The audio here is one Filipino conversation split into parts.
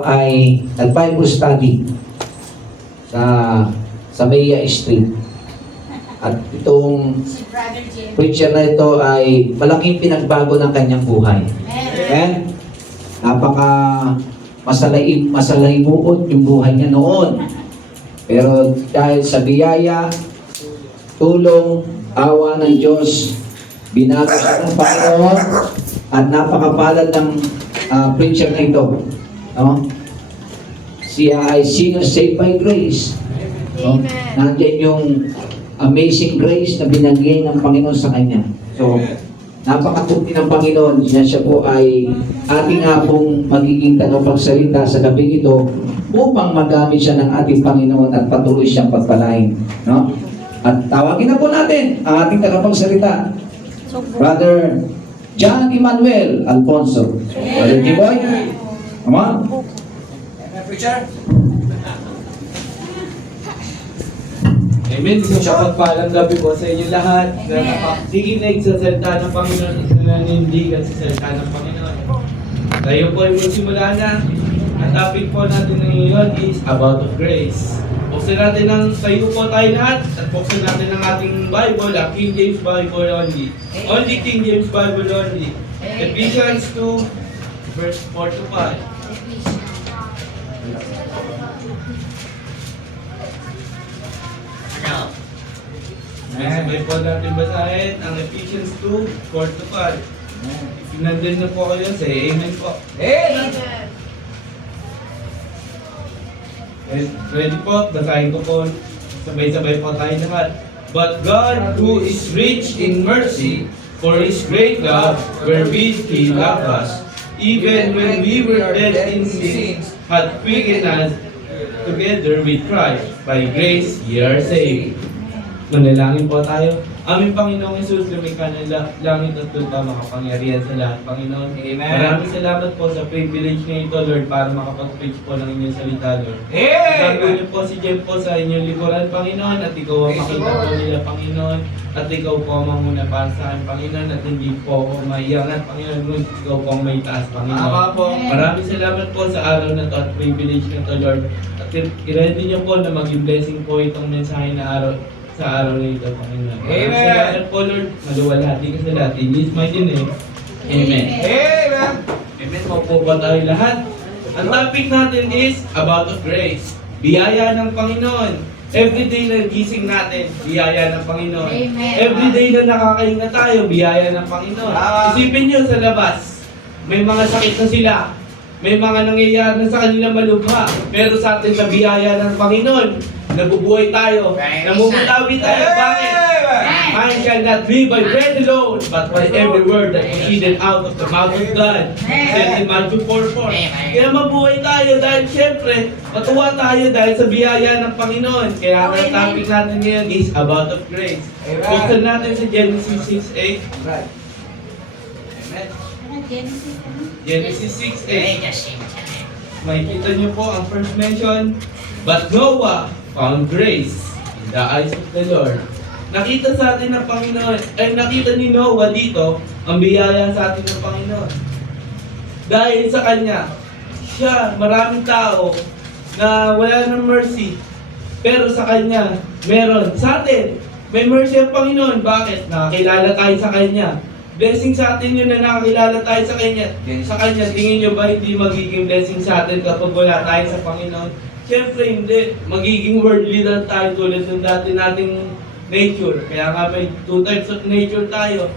ay nag-Bible study sa Maya Street. At itong Si Brother Jim. preacher na ito ay malaking pinagbago ng kanyang buhay. Amen? Napaka masalahimuot yung buhay niya noon. Pero dahil sa biyaya, tulong, awa ng Diyos, binago siya ng Panginoon at napakapalad ng preacher na ito. No? Siya ay sinner saved by grace. No? Nandiyan yung amazing grace na binigay ng Panginoon sa kanya. So, napakatuti ng Panginoon. Siya po ay ating nga pong magiging tagapagsalita sa gabi ito upang magamit siya ng ating Panginoon at patuloy siyang pagpalain. No? At tawagin na po natin ang ating tagapagsalita, Brother John Emmanuel Alfonso. Brother Jiboy, come on. Preacher. Amen. Isang kapagpalang gabi po sa inyo lahat na nakikinig sa salita ng Panginoon at nanindigan sa salita ng Panginoon. Tayo po ay magsimula na. Ang topic po natin ngayon is about of grace. Buksan natin ang tayo po tayo lahat at buksan natin ang ating Bible, ang King James Bible only. Only King James Bible only. Ephesians 2, verse 4 to 5. Sabay po natin basahin ang Ephesians 2, 4 to 5. If nandun na po kayo, say amen po. Amen. Ready po, basahin ko po. Sabay-sabay po tayo lahat. But God, who is rich in mercy, for His great love, wherewith He loved us, even when we were dead in sins, hath quickened us together with Christ. By grace ye are saved. Manalangin po tayo. Aming Panginoong Hesus, lumikha ng langit at lupa, makapangyarihan sa lahat, Panginoon. Amen. Maraming salamat po sa privilege na ito, Lord, para makapag-preach po ng inyong salita, Lord. Gagawin niyo po si Jem po sa inyong likuran, Panginoon, at ikaw ang makita po nila, Panginoon. At ikaw po ang manguna para sa akin, Panginoon, at hindi po ako maiyangat, Panginoon, Lord. Ikaw po ang may taas, Panginoon. Maraming salamat po sa araw na ito at privilege na ito, Lord. At i-ready niyo po na maging blessing po itong mensahe na araw sa araw na ito, Panginoon. Amen. Salamat po, Lord. Maluwalhati ka sa lahat. In His mighty name. Amen. Amen. Amen. Maupo ba tayo lahat? Ang topic natin is about of grace. Biyaya ng Panginoon. Everyday na gising natin, biyaya ng Panginoon. Amen. Everyday na nakakahinga tayo, biyaya ng Panginoon. Isipin nyo sa labas, may mga sakit na sila. May mga nangyayari na sa kanila malubha. Pero sa atin sa biyaya ng Panginoon, nabubuhay tayo, namumutawi tayo. Bakit? Man shall not live by bread alone, but by every word that proceeded out of the mouth of God. Said in Matthew 4:4. Kaya mabuhay tayo dahil siyempre, matuwa tayo dahil sa biyaya ng Panginoon. Kaya ang topic natin ngayon is about of grace. Buksan natin sa Genesis 6:8. Genesis. Genesis 6:8. Makikita niyo po ang first mention. But Noah found grace in the eyes of the Lord. Nakita sa atin ng Panginoon, ay nakita ni Noah dito ang biyaya sa atin ng Panginoon. Dahil sa kanya, siya, maraming tao na wala ng mercy. Pero sa kanya, meron. Sa atin, may mercy ang Panginoon. Bakit? Nakakilala tayo sa kanya. Blessing sa atin yun na nakakilala tayo sa kanya. Sa kanya, tingin nyo ba hindi magiging blessing sa atin kapag wala tayo sa Panginoon? Siyempre hindi. Magiging worldly lang tayo tulad ng dati nating nature. Kaya nga may two types of nature tayo.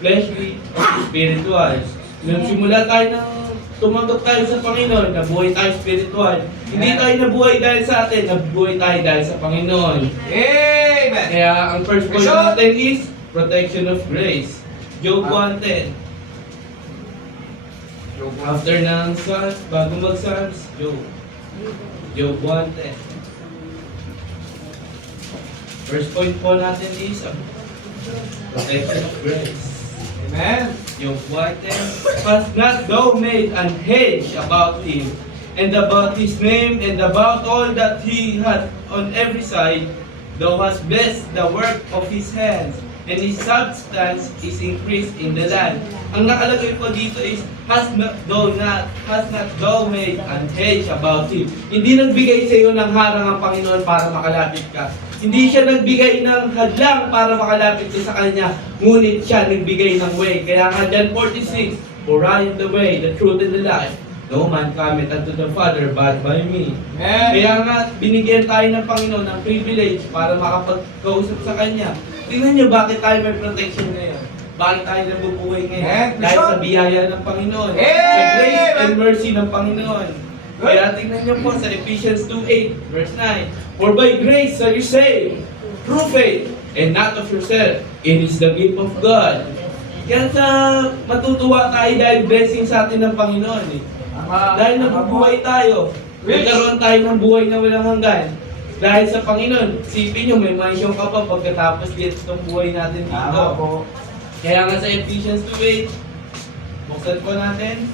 Fleshly at spiritual. Nung simula tayo ng tumanggap tayo sa Panginoon, nabuhay tayo spiritual. Hindi tayo nabuhay dahil sa atin, nabuhay tayo dahil sa Panginoon. Amen. Kaya ang first point natin is protection of grace. Job 1:10. After ng Psalms, bago mag-Psalms, Job 1:10. First point po natin is protection of grace. Amen. Job 1:10. Has not thou made an hedge about him, and about his name, and about all that he hath on every side? Thou hast blessed the work of his hands, and His substance is increased in the land. Ang nakalagay po dito is, has not thou made an hedge about Him. Hindi nagbigay sa iyo ng harang ang Panginoon para makalapit ka. Hindi siya nagbigay ng hadlang para makalapit ka sa Kanya, ngunit siya nagbigay ng way. Kaya nga John 46, for I am the way, the truth, and the life. No man cometh unto the Father but by me. Kaya nga, binigyan tayo ng Panginoon ng privilege para makapagkausap sa Kanya. Tingnan niyo bakit tayo may protection ngayon. Bakit tayo nabubuhay ngayon? Dahil sa biyaya ng Panginoon. Sa grace and mercy ng Panginoon. Kaya tingnan niyo po sa Ephesians 2:8, verse 9. For by grace are you saved, through faith, and not of yourself. It is the gift of God. Kaya matutuwa tayo dahil blessing sa atin ng Panginoon. Dahil nabubuhay tayo, nagkaroon tayo ng buhay na walang hanggan. Dahil sa Panginoon, isipin nyo, may mansyon ka pa pagkatapos dito itong buhay natin dito. Kaya nga sa Ephesians 2:8, buksan po natin.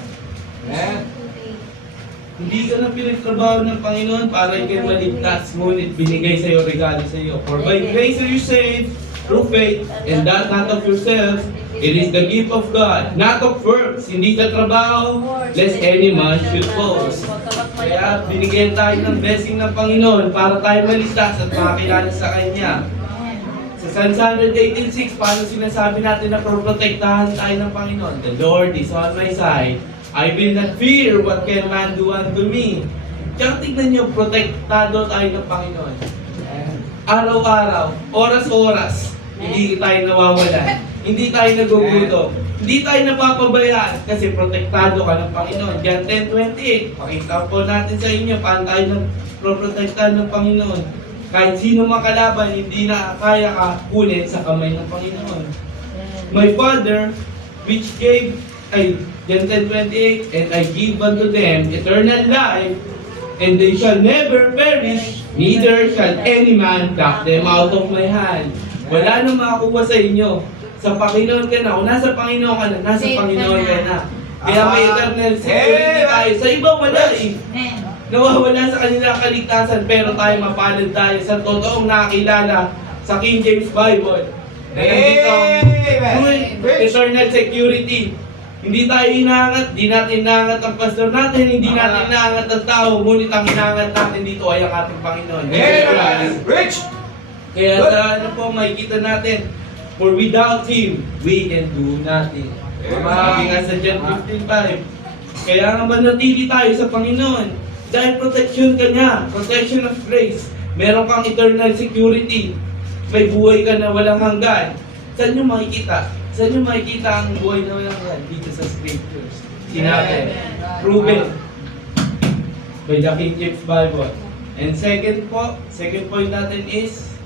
Hindi ka na pinagtrabaho ng Panginoon para ikay maligtas, ngunit binigay sa iyo, regalo sa iyo. For by grace are you saved, through faith, and that not of yourselves, it is the gift of God, not of works, hindi sa trabaho, lest any man should boast. Kaya binigyan tayo ng blessing ng Panginoon para tayo maligtas at makakilala sa Kanya. Sa Psalms 118:6, paano sinasabi natin na protektahan tayo ng Panginoon? The Lord is on my side. I will not fear what can man do unto me. Kaya tignan nyo, protektado tayo ng Panginoon. Araw-araw, oras-oras, hindi tayo nawawalan. Hindi tayo nagugutom. Hindi tayo napapabayaan kasi protektado ka ng Panginoon. John 10:28, pakita po natin sa inyo paano tayo nagproprotektahan ng Panginoon. Kahit sino makalaban, hindi na kaya ka kunin sa kamay ng Panginoon. My Father, which gave, John 10:28, and I give unto them eternal life, and they shall never perish, neither shall any man pluck them out of my hand. Wala nang makakuha sa inyo. Sa Panginoon ka na. Kung nasa Panginoon ka na, nasa Panginoon ka na. Kaya may eternal security tayo. Sa iba wala eh. Nawawala sa kanilang kaligtasan, pero tayo mapalad tayo sa totoong nakakilala sa King James Bible. Na nandito ang eternal security. Hindi tayo inaangat, di natin inaangat ang pastor natin, hindi natin inaangat ang tao, ngunit ang inaangat natin dito ay ang ating Panginoon. Rich! Kaya sa ano po, makikita natin, for without Him, we can do nothing. Sabi nga sa John 15:5. Kaya nga manatili tayo sa Panginoon. Dahil protection ka niya, protection of grace. Meron kang eternal security. May buhay ka na walang hanggan. Saan nyo makikita? Saan nyo makikita ang buhay na walang hanggan? Dito sa scriptures. Sinabi, proven by the King James Bible. And second point natin is,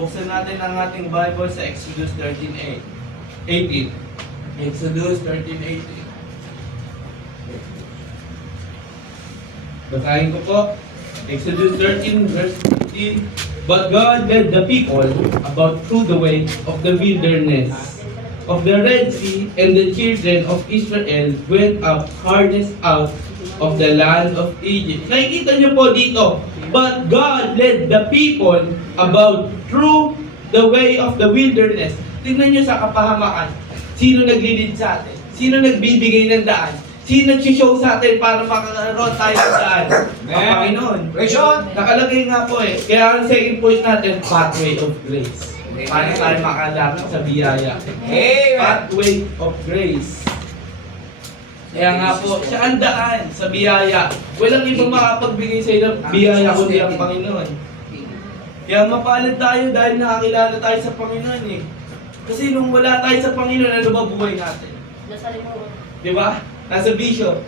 buksan natin ang ating Bible sa Exodus 13:18. Exodus 13:18. Basahin ko po. Exodus 13 verse 18. But God led the people about through the way of the wilderness of the Red Sea, and the children of Israel went up harnessed out of the land of Egypt. Nakikita niyo po dito, but God led the people about through the way of the wilderness. Tingnan niyo sa kapahamakan. Sino naglilid sa atin? Sino nagbibigay ng daan? Sino nag-show sa atin para makakaroon tayo ng daan? Ang Panginoon. Nakalagay nga po eh. Kaya ang second point natin, pathway of grace. Paano tayo makalapit sa biyaya? Pathway of grace. Kaya nga po, siya ang daan sa biyaya. Walang ibang makapagbigay sa iyo ng biyaya kundi ang Panginoon. Kaya mapalad tayo dahil nakakilala tayo sa Panginoon eh. Kasi nung wala tayo sa Panginoon, ano ba buhay natin? Di ba? Nasa bisyo.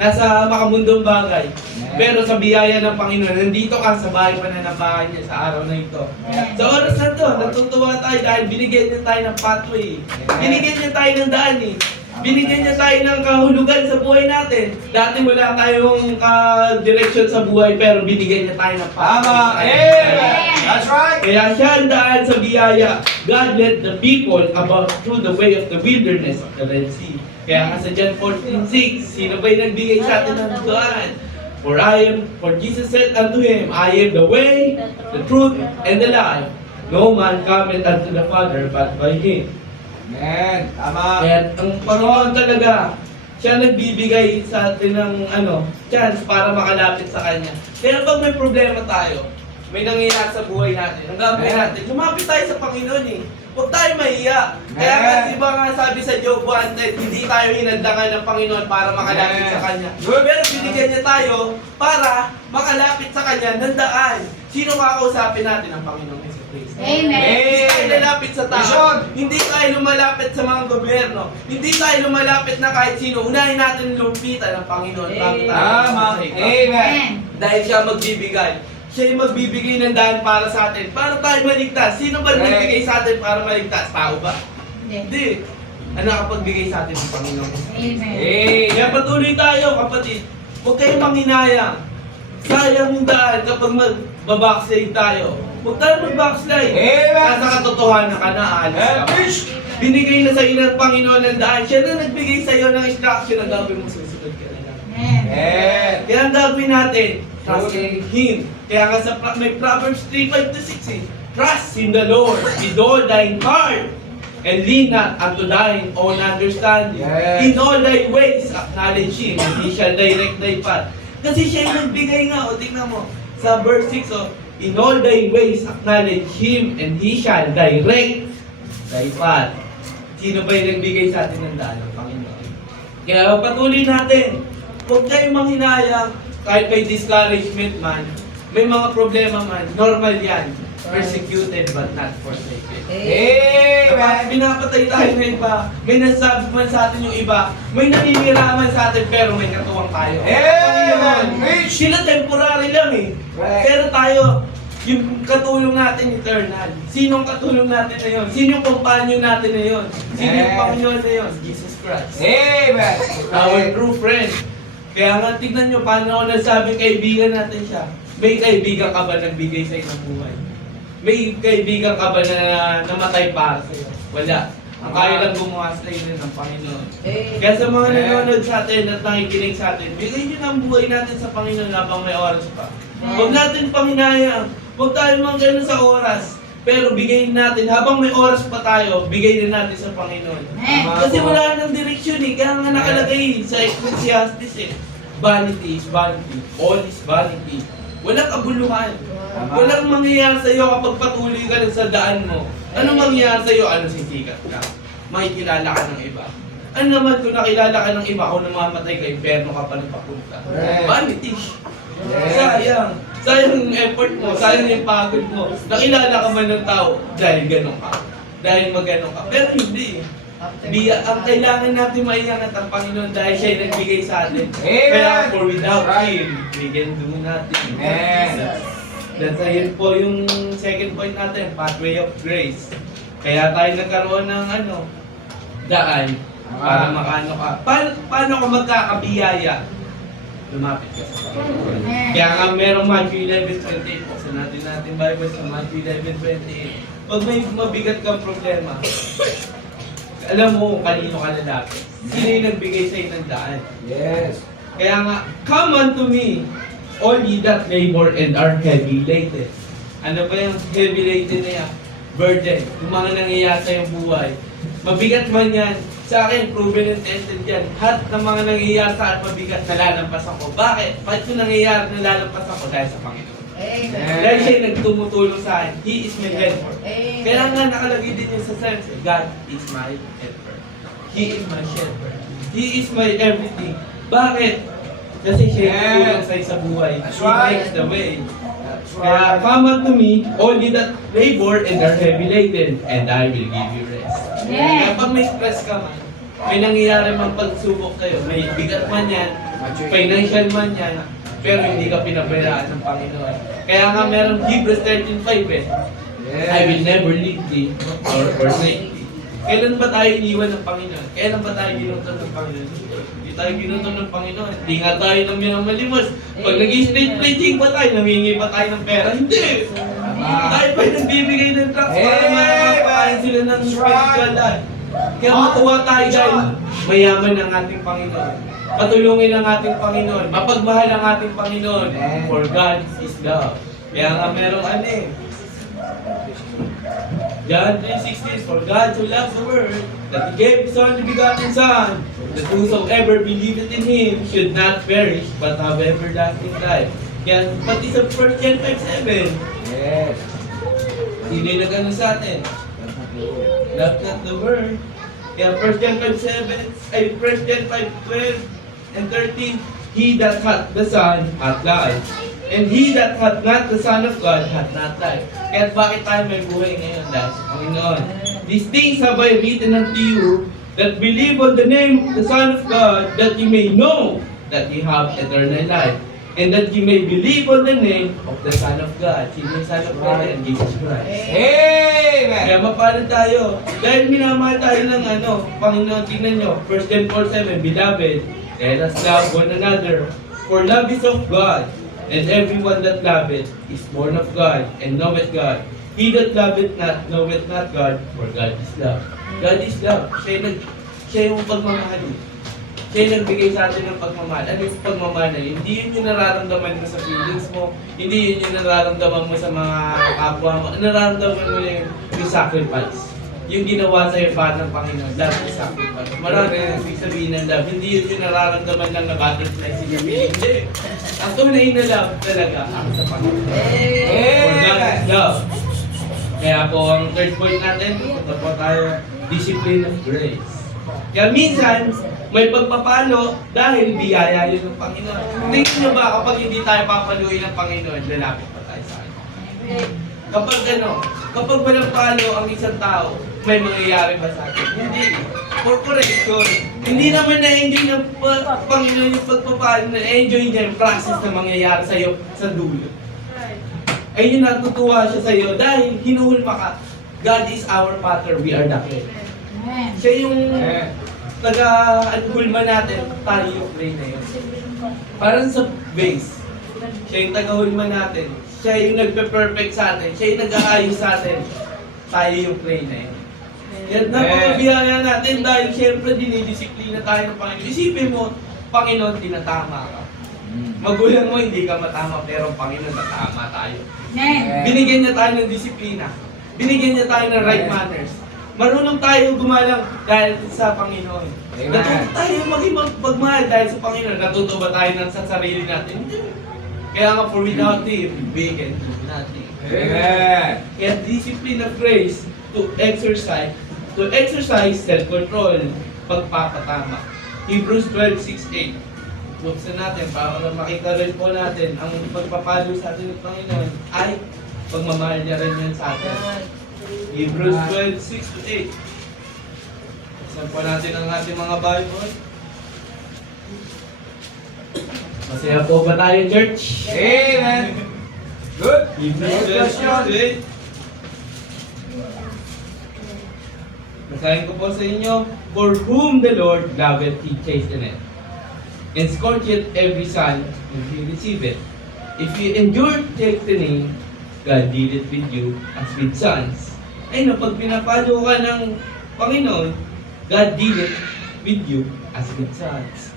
Nasa makamundong bagay. Pero sa biyaya ng Panginoon, nandito ka sa bahay pananampahan niya sa araw na ito. Sa oras na ito, natutuwa tayo dahil binigyan niya tayo ng pathway. Binigyan niya tayo ng daan eh. Binigyan niya tayo ng kahulugan sa buhay natin. Dati wala tayong direksyon sa buhay, pero binigyan niya tayo ng pathway. That's right! Kaya siya ang daan sa biyaya. God led the people about through the way of the wilderness of the Red Sea. Kaya nga sa John 14:6, sino ba'y nagbigay sa atin ng daan? For Jesus said unto him, I am the way, the truth, and the life. No man cometh unto the Father but by Him. Amen. Tama. Kaya ang Panginoon talaga, siya nagbibigay sa atin ng chance para makalapit sa Kanya. Kaya pag may problema tayo, may nangyayari sa buhay natin, ang gagawin natin, lumapit tayo sa Panginoon eh. Huwag tayo mahiya. Kaya nga, di ba nga sabi sa Job 1:10, hindi tayo hinandangan ng Panginoon para makalapit sa Kanya. Pero binigyan niya tayo para makalapit sa Kanya ng daan. Sino kakausapin natin? Ang Panginoong Jesucristo. Amen. Hindi tayo lalapit sa tao. Vision. Hindi tayo lumalapit sa mga gobyerno. Hindi tayo lumalapit na kahit sino. Unahin natin lupitan ng Panginoon. Bago tayo Tama. magsalita. Amen. Dahil siya magbibigay. Siya yung magbibigay ng daan para sa atin. Para tayo maligtas. Sino ba nagbibigay sa atin para maligtas? Tao ba? Hindi. Ano nakapagbigay sa atin ng Panginoon? Amen. Kaya patuloy tayo, kapatid. Huwag kayong manghinayang. Sayang yung daan kapag mag-backslide tayo. Huwag tayo mag-backslide. Amen. Nasa katotohanan ka na, aalis ka. Preach. Binigay na sa iyo ng Panginoon ng daan. Siya na nagbigay sa iyo ng instruction na gawin mo, susunod ka na lang. Amen. Kaya ang gagawin natin, trust in Him. Kaya nga sa may Proverbs 3:5-6 eh, trust in the Lord with all thine heart and lean not unto thine own understanding. Yes. In all thy ways acknowledge Him and He shall direct thy path. Kasi siya yung nagbigay nga, o tingnan mo, sa verse 6, in all thy ways acknowledge Him and He shall direct thy path. Sino ba yung nagbigay sa atin ng daan ng Panginoon? Kaya patuloy natin. Huwag tayong manghinayang kahit may discouragement man, may mga problema man, normal yan. Persecuted but not forsaken. Kapag Amen. binapatay tayo ng iba, may nasabi man sa atin yung iba, may naniniraman sa atin pero may katuwang tayo. Amen. Panginoon, sila temporary lang eh. Right. Pero tayo, yung katulong natin eternal. Sinong katulong natin na yun? Sino yung companion natin na yun? Sino yung Amen. Panginoon na yun? Jesus Christ. Amen. Our true friend. Kaya nga tignan nyo, paano ako nasabing kaibigan natin siya? May kaibigan ka ba nagbigay sa isang buhay? May kaibigan ka ba na namatay para sa iyo? Wala. Ang kaya lang gumawa sa iyo ng Panginoon. Kaya sa mga nanonood sa atin at nakikinig sa atin, bigay nyo ng buhay natin sa Panginoon habang may oras pa. Huwag natin panghinayang. Huwag tayo mga ganun sa oras. Pero bigay natin, habang may oras pa tayo, bigay din natin sa Panginoon. Kasi wala nang direksyon eh. Kaya nga nakalagay sa Ecclesiastes eh. Vanity is vanity. All is vanity. Walang kabuluhan. Walang mangyayari sa iyo kapag patuloy ka lang sa daan mo. Ano mangyayari sa iyo? Ano sisikat ka? Makikilala ka ng iba. Ano naman kung nakilala ka ng iba, kung namamatay ka, imperno ka pa ng papunta. Vanity. Sayang. Sayang yung effort mo. Sayang yung pagod mo. Nakilala ka man ng tao dahil ganun ka. Dahil magano ka. Pero hindi. Ang kailangan natin maiangat ang Panginoon dahil siya yung nagbigay sa atin. Amen. Kaya for without Him, we can do nothing. Amen. That's ayun po yung second point natin, pathway of grace. Kaya tayo nagkaroon ng daan para makaano ka. Paano ka magkakabiyaya? Lumapit ka sa Panginoon. Kaya nga merong Matthew 11:28. Buksan natin Bible sa Matthew 11:28. Pag may mabigat kang problema, alam mo kung kanino ka lalapit. Sino yung nagbigay sa'yo ng daan? Yes. Kaya nga, come unto me, all ye that labor and are heavy laden. Ano ba yung heavy laden na yan? Burden. Yung mga nangyayari sa iyong buhay. Mabigat man yan. Sa akin, proven and tested yan. Lahat ng mga nangyayari sa akin mabigat, nalalampasan ko. Bakit? Bakit yung nangyayari nalalampasan ko? Dahil sa Panginoon. Dahil siya yung nagtumutulong sa akin. He is my helper. Kaya nga nakalagay din yung sa sense, God is my helper. He is my shepherd. He is my everything. Bakit? Kasi siya yung tutulong sa sa buhay. That's He right. makes the way. That's Kaya right. come unto me, all ye that labor and are heavy laden, and I will give you rest. Kaya pag may stress ka man, may nangyayari mang pagsubok sa'yo, may bigat man yan, financial man yan, pero hindi ka pinabayaan ng Panginoon. Kaya nga meron Hebrews 13:5 eh. I will never leave thee or forsake thee. Kailan ba tayo iniwan ng Panginoon? Kailan ba tayo ginutom ng Panginoon? Hindi tayo ginutom ng Panginoon. Hindi nga tayo nang minamalimos. Pag nag-street preaching pa tayo, namingi pa tayo ng pera. Hindi! Tayo pa yung nagbibigay ng trucks para makakain sila ng spiritual life. Kaya matuwa tayo dahil mayaman ang ating Panginoon. Patulungin ang ating Panginoon. Mapagmahal ang ating Panginoon. For God is love. Kaya nga merong John 3:16, for God so loved the world that He gave His only begotten Son, that whosoever believeth in Him should not perish but have everlasting life. Kaya pati sa 1 John 5:7, Yes. sino yung nag-ano sa atin? Love not the world. Kaya 1 John 5:12 and 13, He that hath the Son hath life, and he that hath not the Son of God hath not life. Kaya bakit tayo may buhay ngayon dahil sa Panginoon? These things have I written unto you that believe on the name of the Son of God, that ye may know that ye have eternal life, and that ye may believe on the name of the Son of God. Sino yung Son of God? And Jesus Christ. Amen. Kaya mapalad tayo. Dahil minamahal tayo ng Panginoon, tingnan nyo, 1 John 4:7, Beloved, let us love one another, for love is of God, and everyone that loveth is born of God, and knoweth God. He that loveth not, knoweth not God, for God is love. God is love. Siya yung pagmamahal. Siya yung nagbigay sa atin ng pagmamahal. Ano yung pagmamahal na yun? Hindi yun yung nararamdaman mo sa feelings mo. Hindi yun yung nararamdaman mo sa mga kapwa mo. Nararamdaman mo yung sacrifice. Yung ginawa sa'yo para ng Panginoon. Love is sacrifice. Marami yung ibig sabihin ng love. Hindi yun yung nararamdaman lang na butterfly sa feeling. Hindi. Ang tunay na love talaga ang sa Panginoon. For God is love. Kaya po ang third point natin, ito po tayo, discipline of grace. Kaya minsan, may pagpapalo dahil biyaya yun ng Panginoon. Tingnan nyo ba kapag hindi tayo papaluin ng Panginoon, lalapit pa tayo sa akin. Kapag walang palo ang isang tao, may mangyayari ba sa atin? Hindi. Corporation. Hindi naman na-enjoy ng Panginoon yung pagpapalo, na-enjoy niya yung process na mangyayari sa'yo sa dulo. Ay yung natutuwa siya sa'yo dahil hinuhulma ka. God is our Father, we are the clay. Siya yung taga-hulma natin, tayo yung clay na yun. Parang sa base, siya yung taga-hulma natin. Siya yung nagpe-perfect sa atin. Siya yung nag-aayos sa atin. Tayo yung clay na yun. Yan, napakabiyaya natin dahil siyempre dinidisiplina tayo ng Panginoon. Isipin mo, Panginoon, tinatama ka. Magulang mo, hindi ka matama, pero Panginoon, natama tayo. Binigyan niya tayo ng disiplina. Binigyan niya tayo ng right manners. Marunong tayo gumalang dahil sa Panginoon. Natuto tayo maging magmahal dahil sa Panginoon. Natuto ba tayo ng sa sarili natin? Kaya nga, for without Him, we can do nothing. Amen. Kaya discipline of grace to exercise self-control, pagpapatama. Hebrews 12:6-8. Buksan natin para makita rin po natin ang pagpapalo sa atin ng Panginoon ay pagmamahal niya rin yan sa atin. Hebrews 12:6-8. Buksan po natin ang ating mga Bible. Masaya po ba tayo, church? Amen. Good. Hebrews Good question. 12:6-8. Basahin ko po sa inyo. For whom the Lord loveth, He chasteneth, and scourgeth every son whom He receiveth. If ye endure chastening, God dealeth with you as with sons. Ay no, pag pinapalo ka ng Panginoon, God dealeth with you as with sons.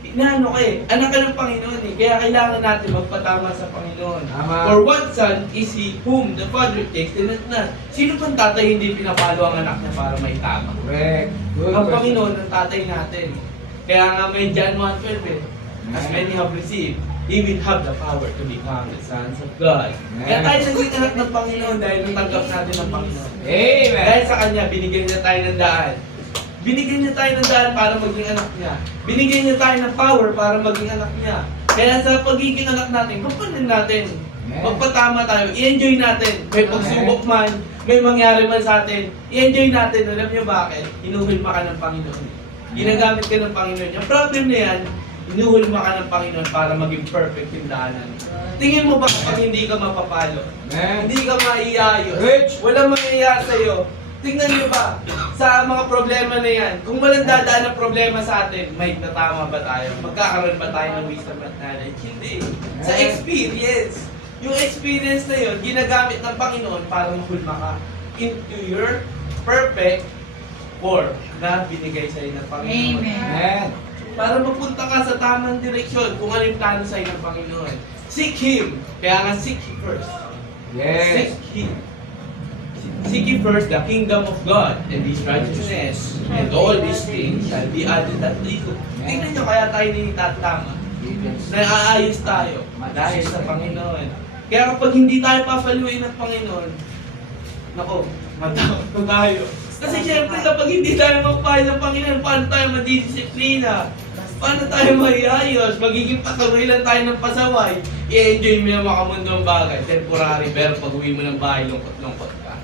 Inaano ka anak ka ng Panginoon kaya kailangan natin magpatama sa Panginoon. Tama. For what son is he whom the Father chasteneth not? Sino pang tatay hindi pinapalo ang anak niya para may tama? Correct. Good Ang question. Panginoon ang tatay natin. Kaya nga may John 1:12 as many have received, He will have the power to become the sons of God. Kaya tayo naging anak ng Panginoon dahil natanggap natin ng Panginoon. Amen. Dahil sa Kanya, binigyan niya tayo ng daan. Binigyan niya tayo ng daan para maging anak niya. Binigyan niya tayo ng power para maging anak niya. Kaya sa pagiging anak natin, kapanin natin. Magpatama tayo, i-enjoy natin. May pagsubok man, may mangyari man sa atin, i-enjoy natin. Alam niyo bakit? Hinuhulma ka ng Panginoon. Ginagamit ka ng Panginoon. Yung problem na yan, hinuhulma ka ng Panginoon para maging perfect yung daanan. Tingin mo ba kapag hindi ka mapapalo? Amen. Hindi ka maiayos? Rich. Walang mangyayari sa'yo. Tingnan niyo ba, sa mga problema na yan, kung walang dadaan ng problema sa atin, may natama ba tayo? Magkakaroon ba tayo ng wisdom at knowledge? Hindi. Sa experience. Yung experience na yun, ginagamit ng Panginoon para mahulma ka into your perfect form na binigay sa'yo ng Panginoon. Amen. Para mapunta ka sa tamang direksyon kung ano yung plano sa'yo ng Panginoon. Seek Him. Kaya nga seek Him first. Yes. Seek Him. Seek ye first the kingdom of God and His righteousness, and all these things shall be added unto you. Tingnan nyo kaya tayo nilitatama. Naaayos tayo dahil sa Panginoon. Kaya kapag hindi tayo papaluin ng Panginoon, nako, matakot na tayo. Kasi syempre kapag hindi tayo magpahay ng Panginoon, paano tayo madidisiplina? Paano tayo maiayos? Magiging patuloy lang tayo ng pasaway. I-enjoy mo yung makamundong bagay. Temporary, pero pag uwi mo ng bahay, lungkot-lungkot ka.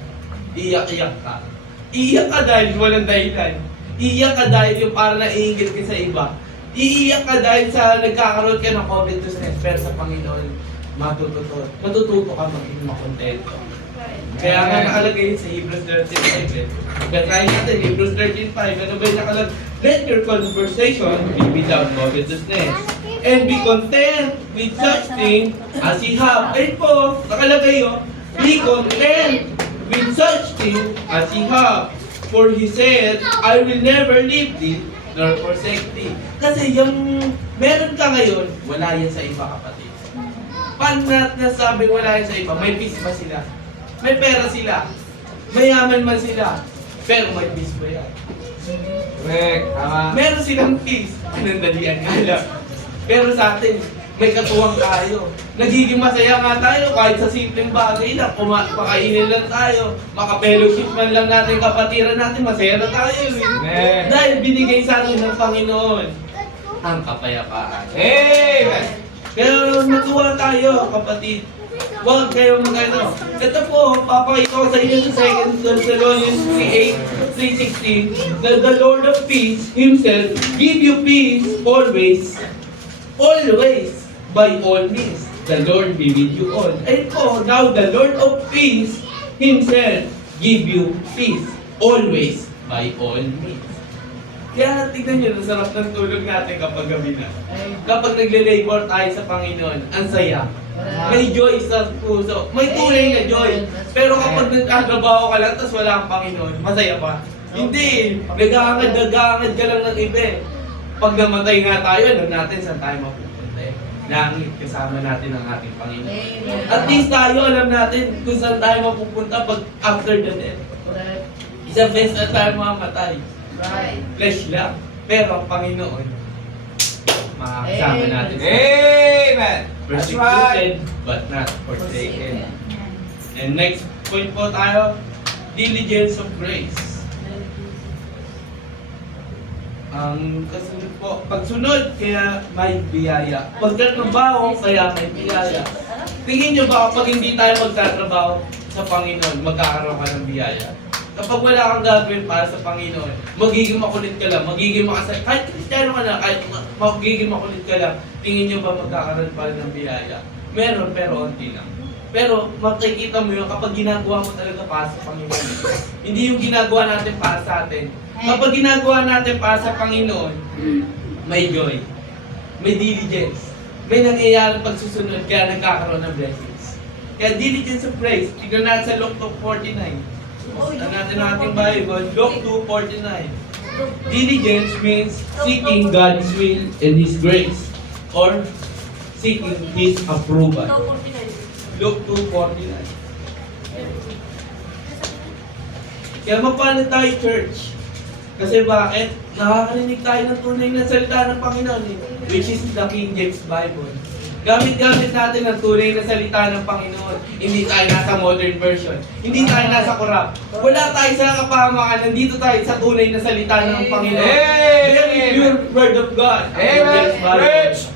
Iyak-iyak ka. Iiyak ka dahil walang dahilan. Iiyak ka dahil yung para naiingit ka sa iba. Iiyak ka dahil sa nagkakaroon ka ng covetousness. Pero sa Panginoon, matututo ka maging makontento. Kaya nga nakalagay sa Hebrews 13:5 eh. Basahin natin, Hebrews 13:5. Ano ba yung nakalagay? Let your conversation be without covetousness, and be content with such things as ye have. Ayun po, nakalagay yun. Be content with such things as ye have. For he said, I will never leave thee, nor forsake thee. Kasi yung meron ka ngayon, wala yan sa iba, kapatid. Paano nasabi wala yan sa iba? May peace ba sila? May pera sila. Mayaman man sila. Pero may peace ba yan? Correct. Tama. Meron silang peace. Pinandalian nga lang. Pero sa atin, may katuwang tayo. Nagiging masaya nga tayo kahit sa simpleng bagay lang. Pakainin lang tayo. Makapellowship man lang natin kapatiran natin. Masaya na tayo. Amen. Dahil binigay sa atin ng Panginoon ang kapayapaan. Amen. Kaya natuwa tayo, kapatid. Huwag kayo mag-ano. Ito po, papakita ko sa inyo sa 2 Thessalonians 3:16, that the Lord of peace Himself give you peace always, by all means. The Lord be with you all. And po, now the Lord of peace Himself give you peace always, by all means. Kaya tignan nyo, ang sarap ng tulog natin kapag gabi na. Kapag nagle-labor tayo sa Panginoon, ang saya. May joy sa puso. May tunay na joy. Pero kapag nagkatrabaho ka lang, tapos wala ang Panginoon, masaya pa. Hindi. Nag-aangad ka lang ng iba. Pag namatay nga tayo, alam natin saan tayo mapupunta. Langit, kasama natin ang ating Panginoon. At least tayo, alam natin kung saan tayo mapupunta pag after the death. Isang beses na tayo mamamatay. Flesh lang. Pero ang Panginoon, makakasama natin. Amen. That's right. Persecuted, but not forsaken. And next point po tayo, diligence of grace. Ang kasunod po, pagsunod, kaya may biyaya. Pagtatrabaho, kaya may biyaya. Tingin nyo ba kapag hindi tayo magtatrabaho sa Panginoon, magkakaroon ka ng biyaya? Kapag wala kang gagawin para sa Panginoon, magiging makulit ka lang, magiging makasal. Kahit Kristiyano ka na, kahit magiging makulit ka lang, tingin nyo ba magkakaroon pa rin ng biyaya? Meron, pero onti lang. Pero makikita mo yun kapag ginagawa mo talaga para sa Panginoon. Hindi yung ginagawa natin para sa atin. Kapag ginagawa natin para sa Panginoon, may joy, may diligence, may nangyayari pagsusunod, kaya nagkakaroon ng blessings. Kaya diligence of grace, tignan natin sa Luke 2:49. Tignan natin ang ating Bible, Luke 2:49. Diligence means seeking God's will and His grace, or seeking His approval. Luke 2:49. Kaya magpaano tayo, church? Kasi bakit? Nakakarinig tayo ng tunay na salita ng Panginoon, which is the King James Bible. Gamit-gamit natin ang tunay na salita ng Panginoon. Hindi tayo nasa modern version. Hindi tayo nasa corrupt. Wala tayo sa kapamakan. Nandito tayo sa tunay na salita ng Panginoon. Very pure word of God. Amen. Rich.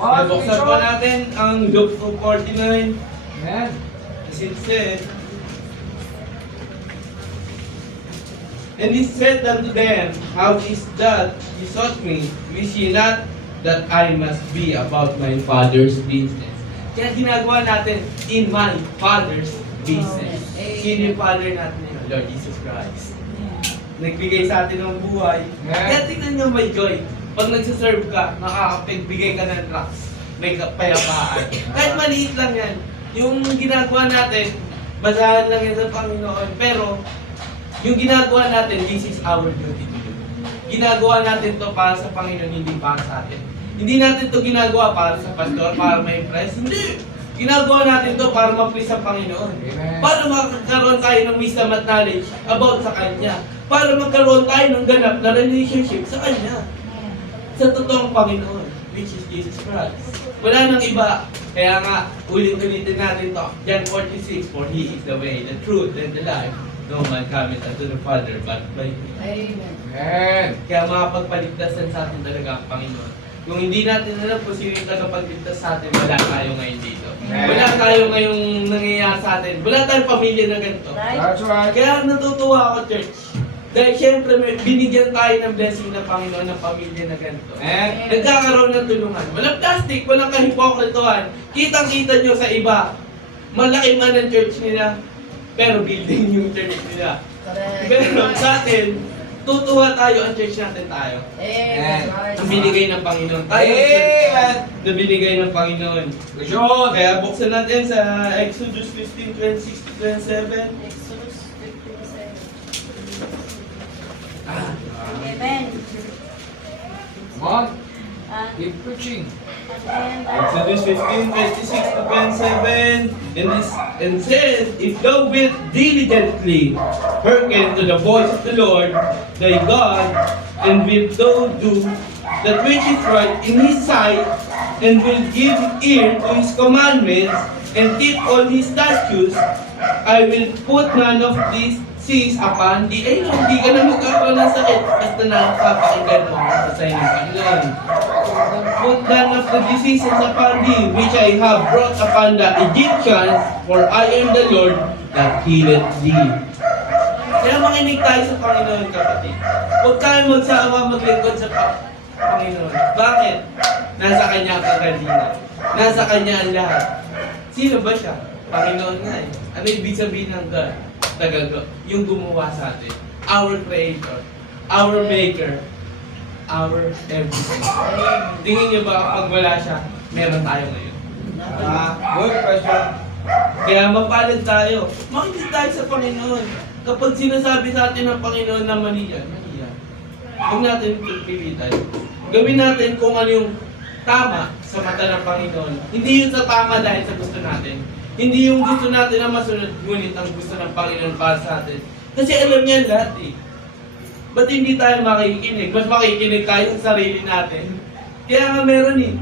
Nabuksan pa natin ang Luke 2:49. Amen. As it said, and He said unto them, how is that ye sought me? Wist ye not that I must be about my Father's business? Kaya ginagawa natin in my Father's business. Sino yung Father natin yun? Lord Jesus Christ. Nagbigay sa atin ng buhay. Kaya tingnan nyo may joy. Pag nagsaserve ka, nakakapagbigay ka ng trust. May kapayapaan. Kahit maliit lang yan. Yung ginagawa natin, basahan lang yan sa Panginoon. Pero, yung ginagawa natin, this is our duty to do. Ginagawa natin to para sa Panginoon, hindi para sa atin. Hindi natin to ginagawa para sa pastor, para ma-impress. Hindi! Ginagawa natin to para ma-please ang Panginoon. Amen. Para magkaroon tayo ng wisdom at knowledge about sa Kanya. Para magkaroon tayo ng ganap na relationship sa Kanya. Sa totoong Panginoon, which is Jesus Christ. Wala nang iba. Kaya nga, ulit-ulitin natin to. John 46, for He is the way, the truth, and the life. No man cometh unto the Father but by me. Amen. Kaya makapagpaligtasan sa atin talaga ang Panginoon. Kung hindi natin alam kung sino yung tagapagligtas sa atin, wala tayo ngayon dito. Wala tayo ngayong nangyayari sa atin. Wala tayong pamilya na ganito. That's right. Kaya natutuwa ako, church. Dahil syempre, binigyan tayo ng blessing ng Panginoon ng pamilya na ganito. Amen. Nagkakaroon ng tulungan. Walang plastic, walang kahipokritohan. Kitang-kita nyo sa iba. Malaki man ang church nila, pero building yung church nila. Pero sa atin, tutuwa tayo ang church natin tayo. Ang binigay ng Panginoon. Tayo ang church Amen. na binigay ng Panginoon. Good. Kaya buksan natin sa Exodus 15:26-27. Exodus 57. Ah, Come on. And Keep preaching. then, Exodus 15:26-27. And says, if thou wilt diligently hearken to the voice of the Lord thy God, and wilt thou do that which is right in his sight, and will give ear to his commandments, and keep all his statutes, I will put none of these seas upon thee. Ay, hindi ka na magkakaroon ng sakit basta nakapakinggan mo sa sa'yo ng Panginoon. Put none of the diseases upon thee, which I have brought upon the Egyptians, for I am the Lord that healeth thee. Kaya makinig tayo sa Panginoon, kapatid. Huwag tayo magsawa maglingkod sa Panginoon. Bakit? Nasa Kanya ang kagalingan. Nasa Kanya ang lahat. Sino ba siya? Panginoon nga eh. Ano ibig sabihin ng God? Yung gumawa sa atin. Our Creator. Our Maker. Our everything. Tingin niyo ba kapag wala siya, meron tayo ngayon? Good question. Kaya mapalad tayo. Makinig tayo sa Panginoon. Kapag sinasabi sa atin ng Panginoon na mali yan, mali yan. Huwag natin pilitan. Gawin natin kung ano yung tama sa mata ng Panginoon. Hindi yun sa tama dahil sa gusto natin. Hindi yung gusto natin na masunod, ngunit ang gusto ng Panginoon para sa atin. Kasi alam niya lahat eh. Ba't hindi tayo makikinig? Mas makikinig tayo sa sarili natin. Kaya nga meron eh.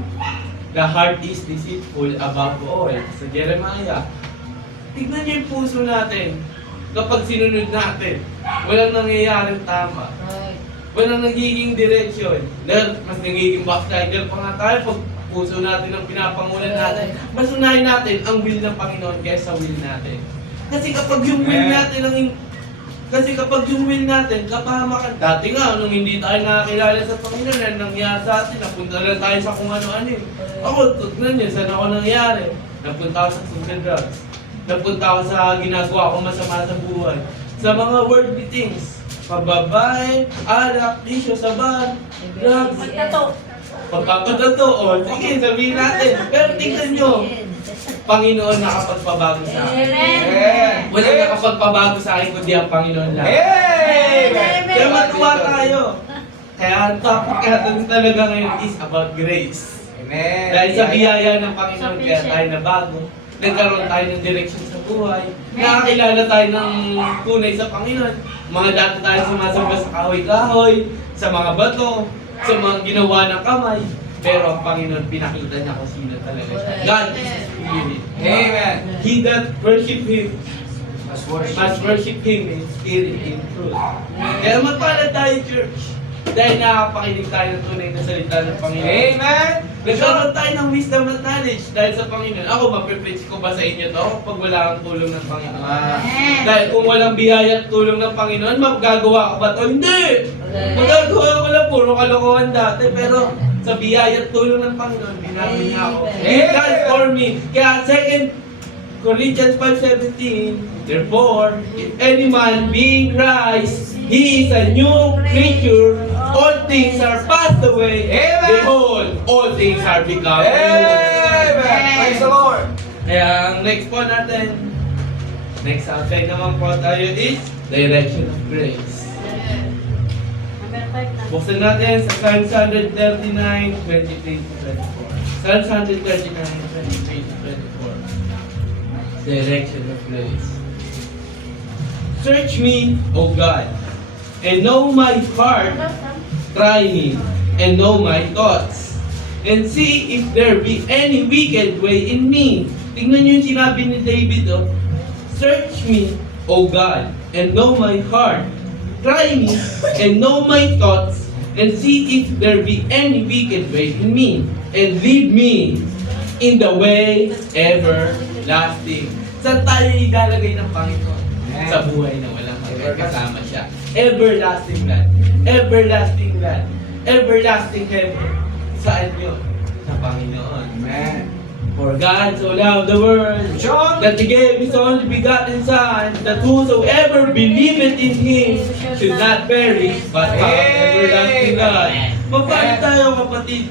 The heart is deceitful above all. Sa Jeremiah. Tignan niyo yung puso natin. Kapag sinunod natin, walang nangyayaring tama. Walang nagiging direksyon. Dahil mas nagiging backslider pa nga tayo pag puso natin ang pinapangunan natin. Mas unahin natin ang will ng Panginoon kaysa will natin. Kasi kapag yung will natin kapahamakan. Dati nga, nung hindi tayo nakakilala sa Panginoon, ano nangyari sa atin, napunta lang tayo sa kung ano-ano eh. Ako, tutnan niya, saan ako nangyari? Napunta ako sa social drugs. Napunta ako sa ginagawa ko masama sa buhay. Sa mga worldly things. Pababae, alak, bisyo, saban, drugs. Pagtato. Pagkakatotoo, sige, sabihin natin. Pero tingnan nyo, Panginoon nakapagpabago sa akin. Amen. Walang nakapagpabago sa akin kundi ang Panginoon lang. Amen. Kaya matuwa tayo. Kaya ang topic natin talaga ngayon is about grace. Amen. Dahil sa biyaya ng Panginoon, kaya tayo nabago. Nagkaroon tayo ng direksyon sa buhay. Nakakilala tayo ng tunay sa Panginoon. Mga dati tayo sumasamba sa kahoy-kahoy, sa mga bato, sa mga ginawa ng kamay. Pero ang Panginoon, pinakita niya kung sino talaga siya. God is Spirit. Amen. He that worship Him Let's worship. must worship Him in spirit and truth. Kaya magpala tayo, church. Dahil nakakapakinig tayo ng tunay na salita ng Panginoon. Amen. Nagkaroon tayo ng wisdom at knowledge dahil sa Panginoon. Ako, mapipreach ko ba sa inyo to pag wala ang tulong ng Panginoon? Dahil kung walang biyaya at tulong ng Panginoon, magagawa ka ba to? Hindi! Magagawa ko lang, puro kalokohan dati. Pero sa biyaya at tulong ng Panginoon, binago niya ako. He transformed me. Kaya 2 Corinthians 5:17, therefore, if any man be in Christ, he is a new creature. All things are passed away. Amen. Behold, all things are become new. Amen. Praise the Lord. Kaya ang next po natin, next subject naman po tayo is direction of grace. Number 5 na. Buksan natin sa Psalms 139, 23-24. Psalms 139, 23-24. Direction of grace. Search me, O God, and know my heart. Try me, and know my thoughts. And see if there be any wicked way in me. Tingnan niyo yung sinabi ni David, oh. Search me, O God, and know my heart. Try me, and know my thoughts, and see if there be any wicked way in me. And lead me in the way everlasting. Saan tayo ilalagay ng Panginoon? Sa buhay na walang hanggan, kasama siya. Everlasting land. Everlasting land. Everlasting heaven. Saan yun? Sa Panginoon. Amen. For God so loved the world that He gave His only begotten Son, that whosoever believeth in Him should not perish, but have everlasting life. Mapalit tayo, kapatid.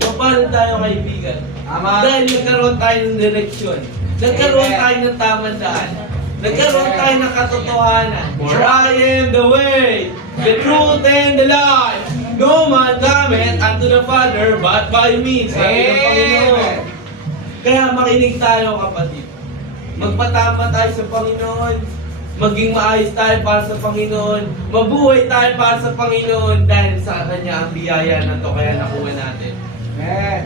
Mapalit tayo, kaibigan. Tama. Dahil nagkaroon tayo ng direksyon. Nagkaroon tayo ng tamang daan. Nagkaroon tayo ng katotohanan. For I am the way, the truth, and the life. No man cometh unto the Father but by me. Sabi ng Panginoon. Kaya makinig tayo, kapatid. Magpatama tayo sa Panginoon. Maging maayos tayo para sa Panginoon. Mabuhay tayo para sa Panginoon dahil sa Kanya ang biyaya na to kaya nakuha natin. Amen.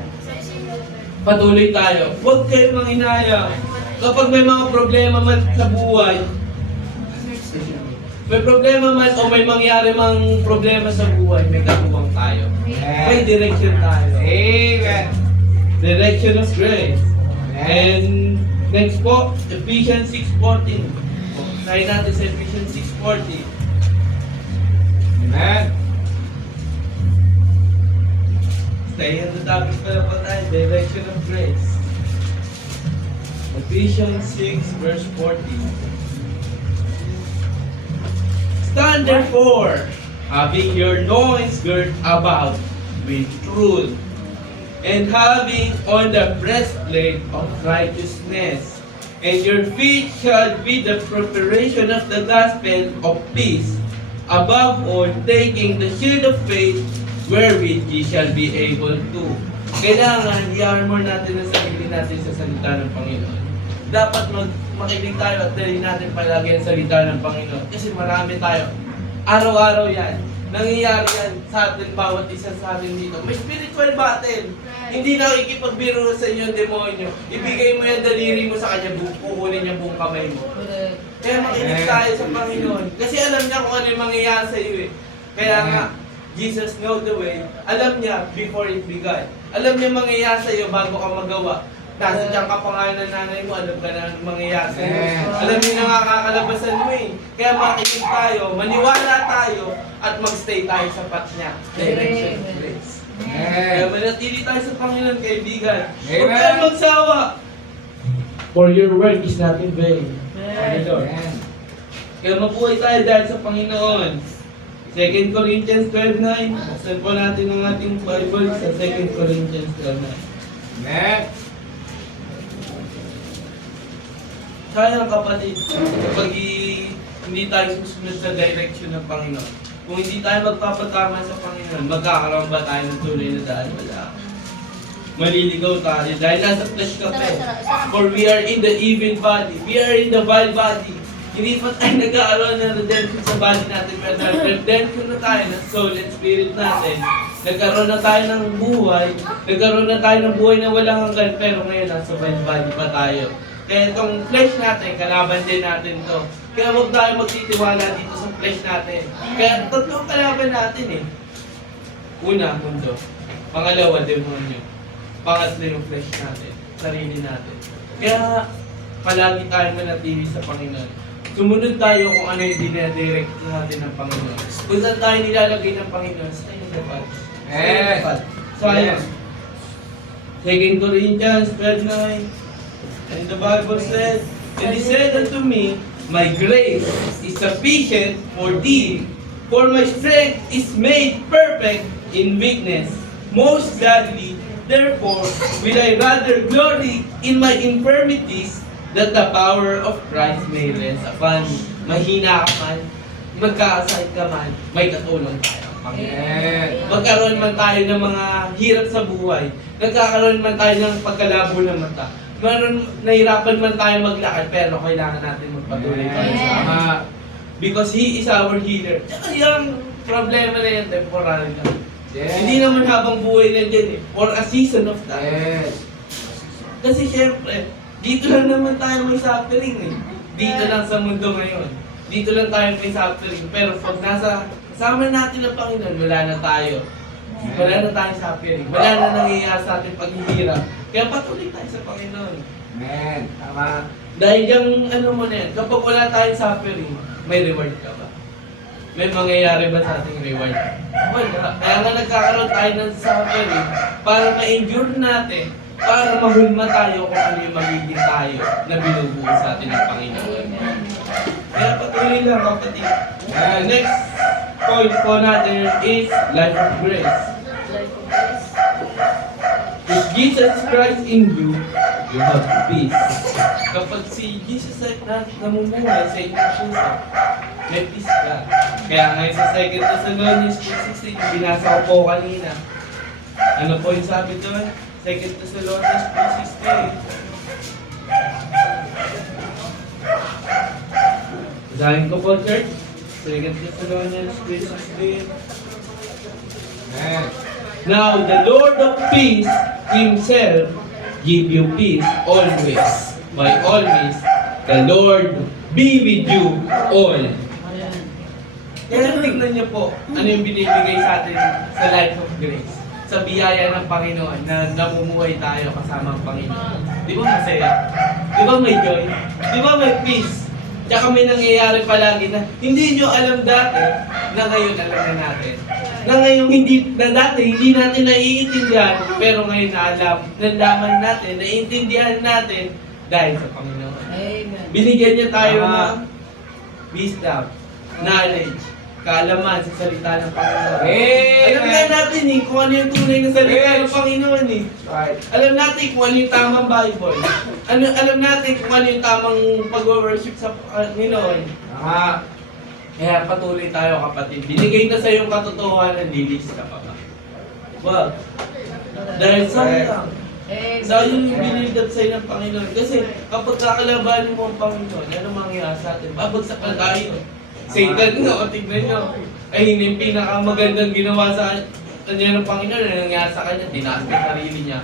Patuloy tayo. Huwag kayo manghinayang. Kapag may mga problema man sa buhay, may problema man o may mangyari mang problema sa buhay, may katuwang tayo. May direction tayo. Amen. Direction of grace. And next po, Ephesians 6:14. Try natin sa Ephesians 6:14. Amen. Stay on the topic pala pa tayo. Direction of grace. Ephesians 6 verse 14. Stand therefore, having your loins girt about with truth, and having on the breastplate of righteousness, and your feet shall be the preparation of the gospel of peace. Above all, taking the shield of faith, wherewith ye shall be able to. Kailangan i-armor natin ang sarili natin sa salita ng Panginoon. Dapat makinig tayo at dalhin natin palagi ang salita ng Panginoon. Kasi marami tayo. Araw-araw yan. Nangyayari yan sa atin, bawat isa sa atin dito. May spiritual battle. Hindi nakikipagbiro sa inyo ang demonyo. Ibigay mo yung daliri mo sa kanya, kukunin niya buong kamay mo. Kaya makinig tayo sa Panginoon. Kasi alam niya kung ano yung mangyayari sa iyo eh. Kaya nga, Jesus know the way. Alam niya before it began. Alam niya mangyayari sa iyo bago ka magawa. Nasa dyan ka pa nga ng nanay mo, alam ka na mangyayari sa iyo. Alam niya na kakalabasan mo eh. Kaya makinig tayo, maniwala tayo, at magstay tayo sa path niya. Direction of grace. Kaya manatili tayo sa Panginoon, kaibigan. Huwag tayo magsawa. For your work is not in vain. Panginoon. Kaya mabuhay tayo dahil sa Panginoon. 2 Corinthians 12:9. Buksan po natin ang ating Bible sa 2 Corinthians 12:9. Amen. Sayang kapatid, kapag hindi tayo susunod sa direction ng Panginoon. Kung hindi tayo magpapatama sa Panginoon, magkakaroon ba tayo ng tuloy na daan? Wala. Maliligaw tayo dahil nasa flesh ka pa. For we are in the evil body. We are in the vile body. Hindi pa tayo nagkakaroon ng redemption sa body natin. Pero redemption na tayo ng soul and spirit natin. Nagkaroon na tayo ng buhay. Nagkaroon na tayo ng buhay na walang hanggan. Pero ngayon, nasa vile body pa tayo. Kaya itong flesh natin, kalaban din natin to. Kaya huwag tayo magtitiwala dito sa flesh natin. Kaya tatlong kalaban natin eh. Una, mundo. Pangalawa, demonyo. Pangatlo yung flesh natin. Sarili natin. Kaya palagi tayo manatili sa Panginoon. Sumunod tayo kung ano yung dinadirect natin ng Panginoon. Kung saan tayo nilalagay ng Panginoon, sa tayo dapat. Sayang. 2 Corinthians 12:9. And the Bible says, and He said unto me, my grace is sufficient for thee, for my strength is made perfect in weakness. Most gladly, therefore, will I rather glory in my infirmities, that the power of Christ may rest upon me. Mahina ka man, magkakasakit ka man, may katulong tayo. Magkaroon man tayo ng mga hirap sa buhay, nagkakaroon man tayo ng pagkalabo ng mata, nahirapan man tayo maglakad, pero kailangan natin magpatuloy tayo sa Yes. Ama. Because He is our healer. Tsaka yung problema na yan, temporary lang. Yes. Hindi naman habang buhay na dyan eh. For a season of time. Yes. Kasi syempre, dito lang naman tayo may suffering eh. Dito lang sa mundo ngayon. Dito lang tayo may suffering. Pero pag nasa kasama natin ang Panginoon, wala na tayo. Wala na tayong suffering. Wala na nangyayari sa ating paghihirap. Kaya patuloy tayo sa Panginoon. Amen. Tama. Dahil yung ano mo na yan, kapag wala tayong suffering, may reward ka ba? May mangyayari ba sa ating reward? Wala. Kaya nga nagkakaroon tayo ng suffering para ma-endure natin, para mahulma tayo kung ano yung magiging tayo na binubuo sa atin ng Panginoon. Kaya patuloy lang kapatid. Next point po natin is life of grace. Life of grace. If Jesus Christ in you, you have peace. Kapag si Jesus ay namumuhay sa inyong puso, may peace ka. Kaya ngayon sa 2 Thessalonians 2:16, binasa ko po kanina. Ano po yung sabi doon? 2 Thessalonians 2:16. Basahin ko po, church. 2 Thessalonians 3:16. Amen. Now the Lord of peace Himself give you peace always. By always, the Lord be with you all. Kaya tignan niyo po, ano yung binibigay sa atin sa life of grace. Sa biyaya ng Panginoon na namumuhay tayo kasama ang Panginoon. Di ba masaya? Di ba may joy? Di ba may peace? Tsaka may nangyayari palagi na hindi nyo alam dati na ngayon alam na natin. Na ngayon dati hindi natin naiintindihan, pero ngayon nalaman natin, naiintindihan natin dahil sa Panginoon. Amen. Binigyan niya tayo ng wisdom, knowledge, kaalaman sa salita ng Panginoon. Amen. Alam na natin kung ano yung tunay na salita ng Panginoon Right. Alam natin kung ano yung tamang Bible. Alam natin kung ano yung tamang pag-worship sa Panginoon. Tama. Kaya patuloy tayo kapatid. Binigay na sa iyong katotohanan, lilis ka pa ba? Wag. Dahil sayang. Sayang yung binigay sa iyo ng Panginoon. Kasi kapag kakalabanin mo ang Panginoon, ano mangyayari sa atin? Babagsak na tayo. Satan nga, o tignan nyo. Ay, hindi yung pinakamagandang ginawa sa kanya ng Panginoon. Ano nangyayari sa kanya? Tinaas niya sarili niya.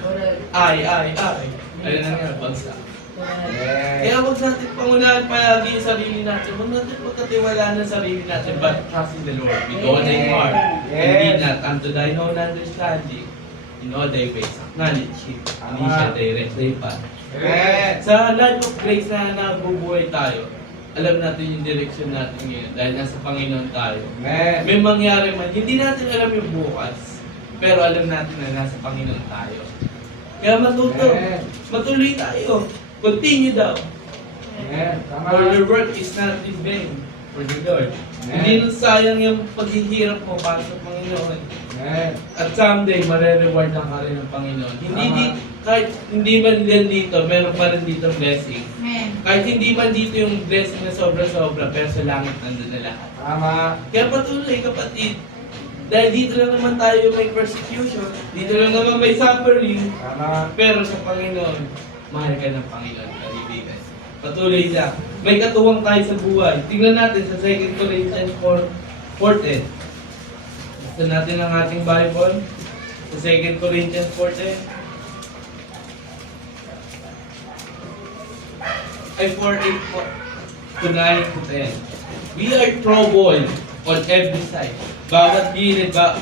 Ay. Ano nangyayari? Bagsak. Yes. Kaya huwag natin pangunahan palagi yung sarili natin. Huwag natin pagkatiwalaan ng sarili natin. But trust in the Lord with all thy heart. And lean not unto thine own understanding. In all thy ways, acknowledge Him. And He shall direct thy path. Amen. Sa life of grace na nabubuhay tayo, alam natin yung direction natin ngayon dahil nasa Panginoon tayo. Amen. May mangyari man, hindi natin alam yung bukas, pero alam natin na nasa Panginoon tayo. Kaya matuloy tayo. Continue daw. Amen. For Tama. your work is not in vain for the Lord. Amen. Hindi na sayang yung paghihirap mo para sa Panginoon. Amen. At someday, marereward lang ka rin ng Panginoon. Hindi kahit hindi man yan dito, meron pa rin dito blessing. Amen. Kahit hindi man dito yung blessing na sobra-sobra, pero sa langit nandun na lahat. Tama. Kaya patuloy kapatid, dahil dito lang naman tayo may persecution, dito lang naman may suffering, Tama. pero sa Panginoon, mahal ka ng Panginoon, kaibigan. Patuloy lang. May katuwang tayo sa buhay. Tingnan natin sa 2 Corinthians 4:10. Basta natin ang ating Bible. Sa 2 Corinthians 4:10. Ay, 4:8 po. To 9 to 10. We are troubled on every side. Bawat gilid ba?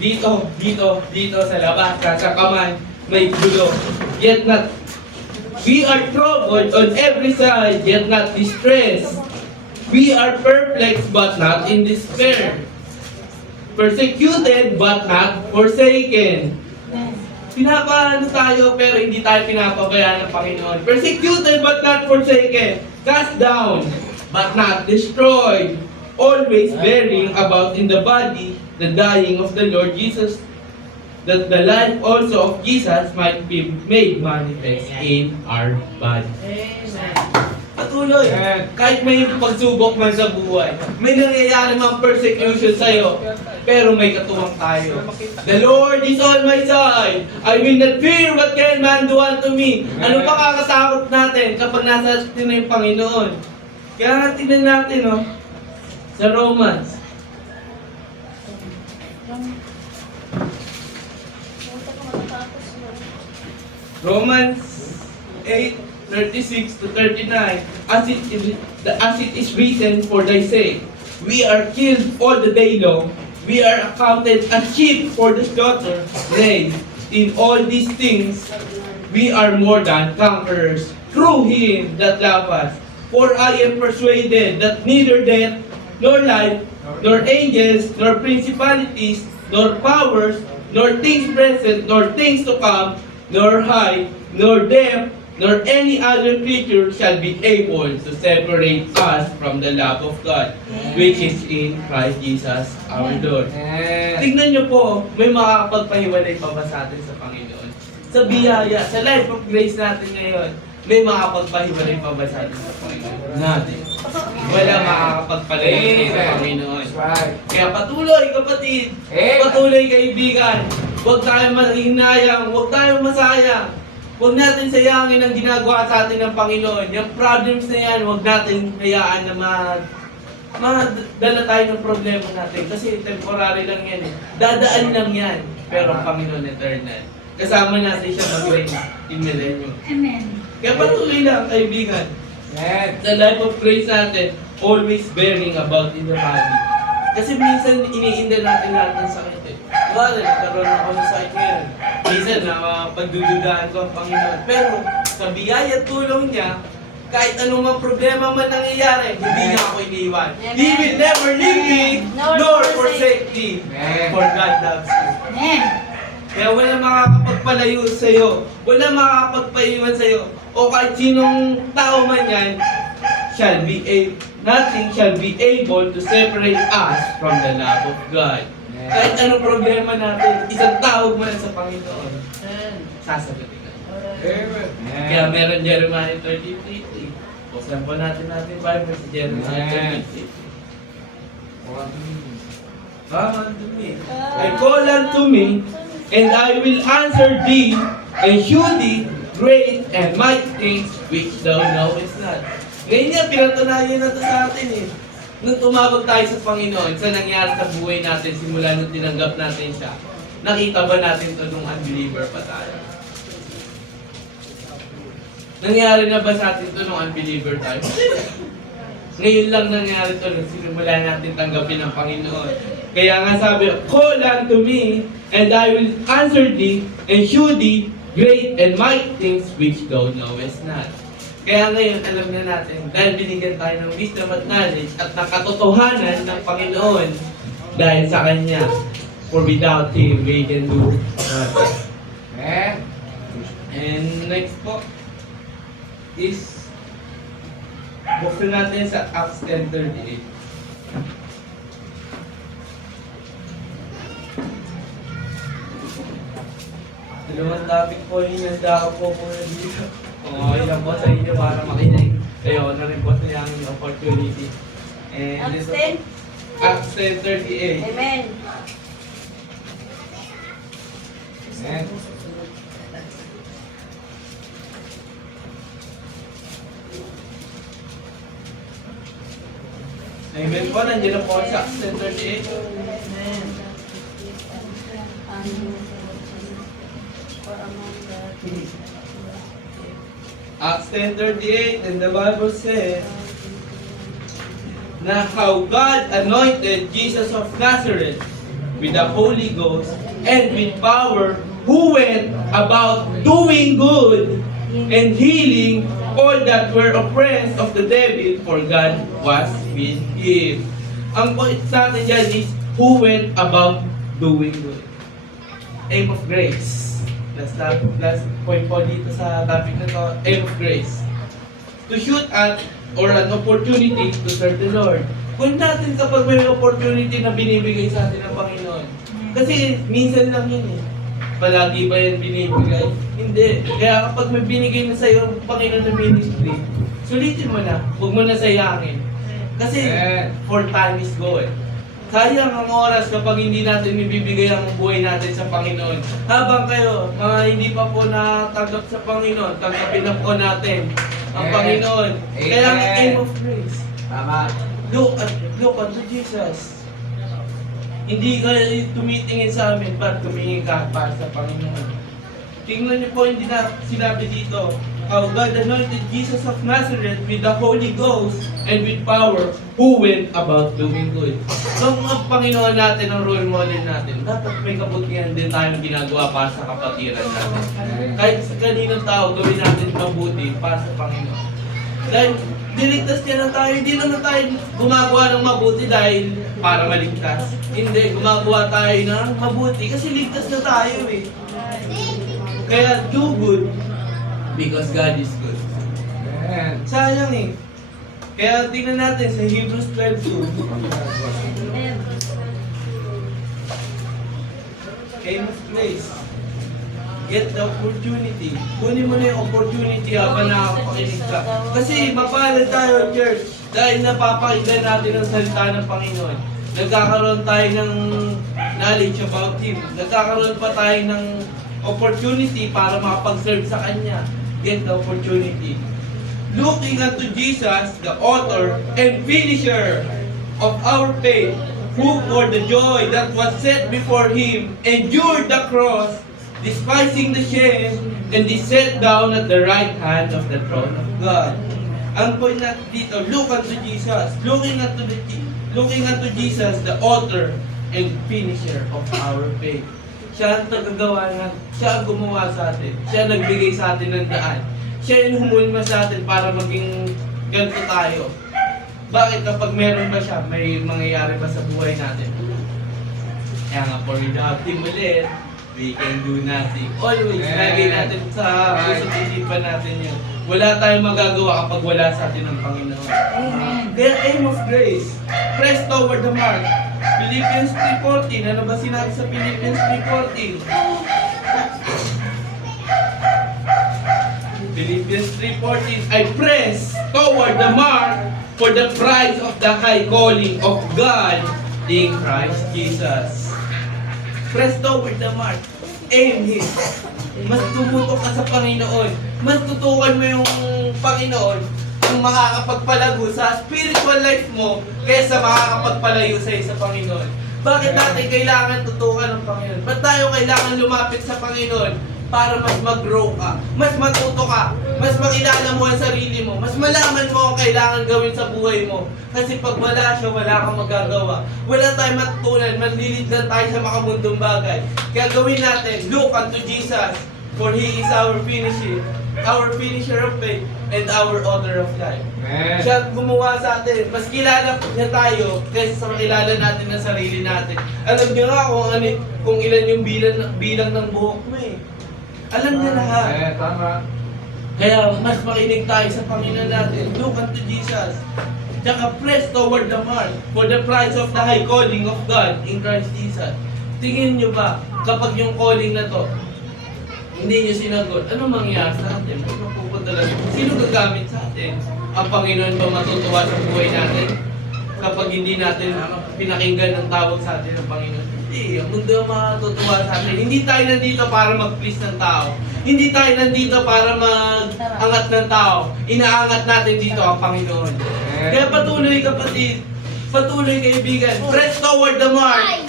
Dito sa labas, sa kamay, may gulo. Yet not We are troubled on every side, yet not distressed. We are perplexed, but not in despair. Persecuted, but not forsaken. Pinapaano tayo, pero hindi tayo pinapabayaan ng Panginoon. Persecuted, but not forsaken. Cast down, but not destroyed. Always bearing about in the body the dying of the Lord Jesus, that the life also of Jesus might be made manifest in our body. Amen. patuloy. Amen. Kahit may pagsubok man sa buhay, may nangyayari mang persecution sa'yo, pero may katuwang tayo. The Lord is on my side. I will not fear what can man do unto me. Ano pa kakatakot natin kapag nasa atin na yung Panginoon? Kaya nga tingnan natin, no? Sa Romans. Romans 8:36 to 39. As it is written, for thy sake, we are killed all the day long. We are accounted as sheep for the slaughter. Nay, in all these things, we are more than conquerors through him that loved us. For I am persuaded that neither death, nor life, nor angels, nor principalities, nor powers, nor things present, nor things to come, nor height, nor depth, nor any other creature shall be able to separate us from the love of God, which is in Christ Jesus our Lord. Amen. Tingnan nyo po, may makakapagpahiwalay pa ba sa atin sa Panginoon? Sa biyaya, sa life of grace natin ngayon, may makakapagpahiwalay pa ba sa atin sa Panginoon? Natin. Wala makakapagpalayo sa Panginoon. That's right. Kaya patuloy, kapatid. Patuloy, kaibigan. Huwag tayong mahinayang, huwag tayong masayang. Huwag natin sayangin ang ginagawa sa atin ng Panginoon. Yung problems na yan, huwag natin hayaan na madala tayo ng problema natin. Kasi temporary lang yan eh. Dadaan lang yan. Pero ang Panginoon eternal. Kasama natin siya mag-reign in millennium. Amen. Kaya patuloy lang, kaibigan. Amen. Sa life of grace natin, always bearing about in the body. Kasi minsan iniinda natin lahat ng sakit eh. Wala, nagkaroon ako ng sakit ngayon. Minsan, pagdududaan ko ang Panginoon. Pero, sa biyaya at tulong niya, kahit anong mga problema man nangyayari, hindi niya ako iniiwan. He will never leave me, nor forsake me. For God loves you. Amen. Kaya wala makakapagpalayo sa'yo, wala makakapagpaiwan sa'yo, o kahit sinong tao man yan, nothing shall be able to separate us from the love of God. Kahit anong problema natin, isang tawag mo lang sa Panginoon, sasagutin ka. Amen. Kaya meron Jeremiah 33:3. Buksan po natin Bible sa Jeremiah 33:3. Come unto me. I call unto me, and I will answer thee, and shew thee great and mighty things which thou knowest not. Ngayon nga, pinatunayan na ito sa atin eh. Nung tumawag tayo sa Panginoon, sa nangyari sa buhay natin, simula nung tinanggap natin siya, nakita ba natin ito nung unbeliever pa tayo? Nangyari na ba sa atin ito nung unbeliever tayo? Ngayon lang nangyari ito nung sinimula natin tanggapin ang Panginoon. Kaya nga sabi, call unto me, and I will answer thee, and shew thee great and mighty things which thou knowest not. Kaya ngayon, alam na natin, dahil binigyan tayo ng wisdom at knowledge at nakatotohanan ng Panginoon dahil sa Kanya. For without Him, we can do nothing. Amen. And next po is, buksan natin sa Acts 10:38. Dalawang topic po yung nandako po po na dito. Kung okay lang po sa inyo para makinig. Kayo na rin po sa yung opportunity. And Acts ito 10? po, Acts 10:38. Amen. Amen. Amen po, nandiyan na po sa Acts 10:38. Amen. Acts 10:38, and the Bible says, na how God anointed Jesus of Nazareth with the Holy Ghost and with power, who went about doing good and healing all that were oppressed of the devil, for God was with him. Ang point sa atin dyan is, who went about doing good. Aim of grace. Last point po dito sa topic na to, aim of grace. To shoot at or an opportunity to serve the Lord. Kung natin kapag may opportunity na binibigay sa atin ng Panginoon. Kasi minsan lang yun eh. palagi ba yan binibigay? Hindi. Kaya kapag may binigay na sa'yo ang Panginoon ng ministry, sulitin mo na. Huwag mo na sayangin. Kasi, for time is going. Sayang ang oras kapag hindi natin ibibigay ang buhay natin sa Panginoon. Habang kayo, mga hindi pa po natanggap sa Panginoon, tanggapin na po natin ang Panginoon. Kaya ang aim of grace, Tama. look unto Jesus. Hindi ka tumitingin sa amin, but tumingin ka para sa Panginoon. Tingnan niyo po, hindi na sinabi dito, how God anointed Jesus of Nazareth with the Holy Ghost and with power, who went about doing good. Kung ang Panginoon natin, ang role model natin, dapat may kabutihan din tayong ginagawa para sa kapatiran natin. Kahit sa kaninong tao, gawin natin mabuti para sa Panginoon. Dahil niligtas niya na tayo, hindi naman tayo gumagawa ng mabuti dahil para maligtas. Hindi, gumagawa tayo ng mabuti kasi ligtas na tayo eh. Kaya do good because God is good. Amen. Sayang eh. Kaya tingnan natin sa Hebrews 12:2. Famous place. Get the opportunity. Kunin mo na yung opportunity habang nakakapakinig ka. Kasi mapalad tayo, church, dahil napapakinggan natin ang salita ng Panginoon. Nagkakaroon tayo ng knowledge about Him. Nagkakaroon pa tayo ng opportunity para makapag-serve sa Kanya. Get the opportunity. Looking unto Jesus, the author and finisher of our faith, who for the joy that was set before Him endured the cross, despising the shame, and is set down at the right hand of the throne of God. Ang point natin dito, look unto Jesus. Looking unto Jesus, the author and finisher of our faith. Siya ang tagagawa na, siya ang gumawa sa atin. Siya ang nagbigay sa atin ng daan. Siya yung humulma sa atin para maging ganito tayo. Bakit kapag meron ba siya, may mangyayari ba sa buhay natin? Kaya nga, for without Him ulit, we can do nothing. Always, lagay natin sa puso't isipan natin yun. Wala tayong magagawa kapag wala sa atin ang Panginoon. Kaya aim of grace, press toward the mark. Philippians 3:14, ano ba sinabi sa Philippians 3:14? Philippians 3:14, I press toward the mark for the prize of the high calling of God in Christ Jesus. Press toward the mark. Aim Him. Mas tumutok ka sa Panginoon. Mas tutukan mo yung Panginoon ang makakapagpalago sa spiritual life mo kaysa makakapagpalayo sa Panginoon. Bakit natin kailangan tutukan ng Panginoon? Ba't tayo kailangan lumapit sa Panginoon? Para mas mag-grow ka, mas matuto ka, mas makilala mo ang sarili mo, mas malaman mo ang kailangan gawin sa buhay mo. Kasi pag wala siya, wala kang magagawa. Wala tayong matutunan, manlilid lang tayo sa makamundong bagay. Kaya gawin natin, look unto Jesus, for He is our finisher of faith, and our author of life. Amen. Siya gumawa sa atin. Mas kilala niya tayo kaysa sa makilala natin ng sarili natin. Alam niyo nga kung ilan yung bilang ng buhok mo eh. Alam niya lahat. Tama. Kaya mas makinig tayo sa Panginoon natin. Look unto Jesus. Tsaka press toward the mark for the prize of the high calling of God in Christ Jesus. Tingin niyo ba, kapag yung calling na to, hindi niyo sinagot, ano mangyayari sa atin? Kung mapupunta lang, sino gagamit sa atin? Ang Panginoon ba matutuwa sa buhay natin? Kapag hindi natin pinakinggan ang tawag sa atin ng Panginoon? Hindi, ang mundo ang matutuwa sa atin. Hindi tayo nandito para mag-please ng tao. Hindi tayo nandito para mag-angat ng tao. Inaangat natin dito ang Panginoon. Kaya patuloy kapatid, patuloy kaibigan, press toward the mark.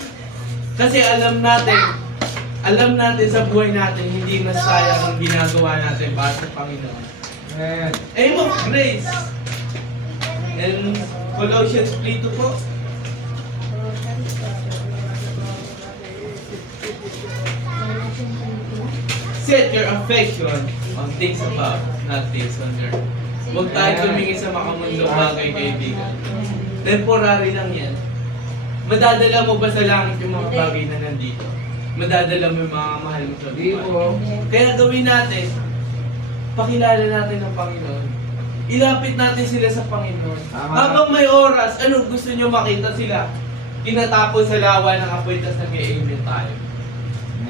Kasi alam natin sa buhay natin, hindi mas sayang ang ginagawa natin para sa Panginoon. Amen. Aim of grace. And Colossians 3:2 po. Set your affection on things above, not things on earth. Huwag tayo tumingin sa makamundong bagay, kaibigan. Temporary lang yan. Madadala mo ba sa langit yung mga bagay na nandito? Madadala mo yung mga mahal mo sa buhay. Kaya gawin natin, pakilala natin ang Panginoon. Ilapit natin sila sa Panginoon. Tama. Habang may oras, ano gusto nyo makita sila? Tinatapon sa lawa ng apoy, tas nag-amen tayo.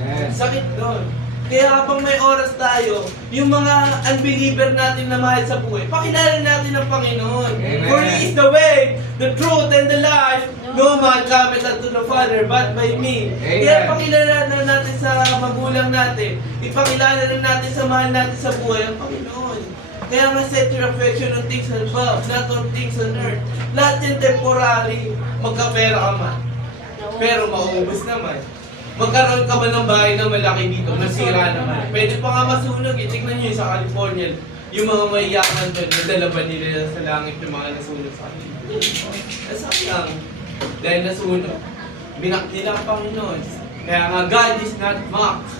Amen. Sakit doon. Kaya habang may oras tayo, yung mga unbeliever natin na mahal sa buhay, pakilala natin ang Panginoon. Amen. For He is the way, the truth, and the life. No man cometh unto the Father but by me. Amen. Kaya pakilala na natin sa magulang natin, ipakilala na natin sa mahal natin sa buhay ang Panginoon. Kaya nga set your affection on things above, not on things on earth. Lahat yung temporary, magkapera ka man. Pero mauubos naman. Magkaroon ka ba ng bahay na malaki dito, masira naman. Pwede pa nga masunog eh. Tingnan nyo sa California, yung mga mayayaman doon, nadala ba nila sa langit yung mga nasunog sa kanila? Sayang. Dahil nasunog, binak nila ang Panginoon. Kaya nga, God is not mocked.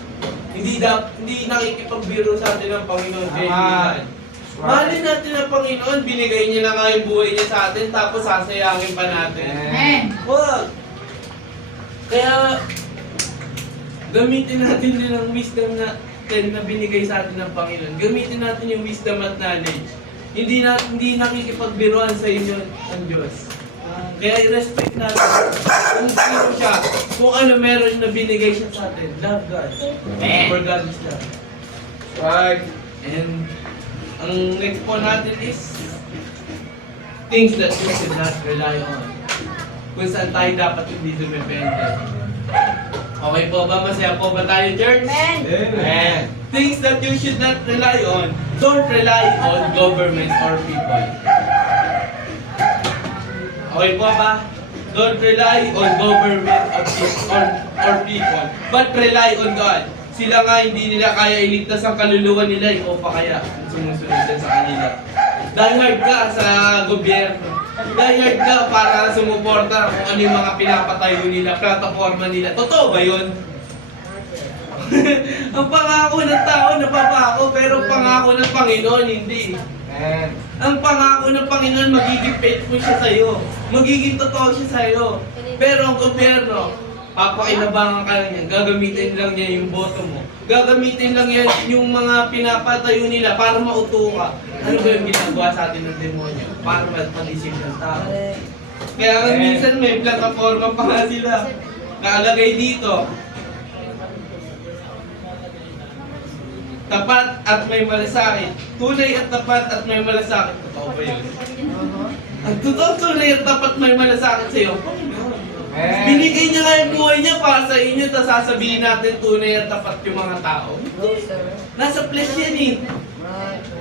Hindi nakikipagbiro sa atin ang Panginoon. Kaibigan. Mahalin natin ang Panginoon, binigay niya na nga yung buhay niya sa atin, tapos sasayangin pa natin. Amen. Wag! Kaya, gamitin natin din ang wisdom na binigay sa atin ng Panginoon. Gamitin natin yung wisdom at knowledge. Hindi nakikipagbiruan sa inyo ang Diyos. Kaya i-respect natin kung sino siya, kung ano meron na binigay siya sa atin. Love God. For God is love. Right? And ang next po natin is things that we should not rely on. Kung saan tayo dapat hindi dumepende. Okay po ba? Masaya po ba tayo, church? Amen. Amen. Things that you should not rely on. Don't rely on government or people. Okay po ba? Don't rely on government or people. But rely on God. Sila nga hindi nila kaya iligtas ang kaluluwa nila. Ikaw pa kaya ang sumusunod din sa kanila. Dahil ka sa gobyerno. Dahil ka para sumuporta kung ano yung mga pinapatayo nila, plataforma nila. Totoo ba yun? Ang pangako ng tao napapako, pero pangako ng Panginoon hindi. Amen. Ang pangako ng Panginoon magiging faithful siya sa iyo. Magiging totoo siya sa iyo. Pero ang gobyerno, papakinabangan ka lang yan. Gagamitin lang niya yung boto mo. Gagamitin lang yan yung mga pinapatayo nila para mauto ka. Ano ba yung ginagawa sa atin ng demonyo? Para mag-isip ng tao. Kaya nga minsan may plataforma pa nga sila. Nakalagay dito. Tapat at may malasakit. Tunay at tapat at may malasakit. Totoo ba yun? Ang totoo tunay at tapat may malasakit sa iyo. Amen. Binigay niya nga yung buhay niya para sa inyo, tapos sasabihin natin tunay at tapat yung mga tao. Nasa flesh yan eh.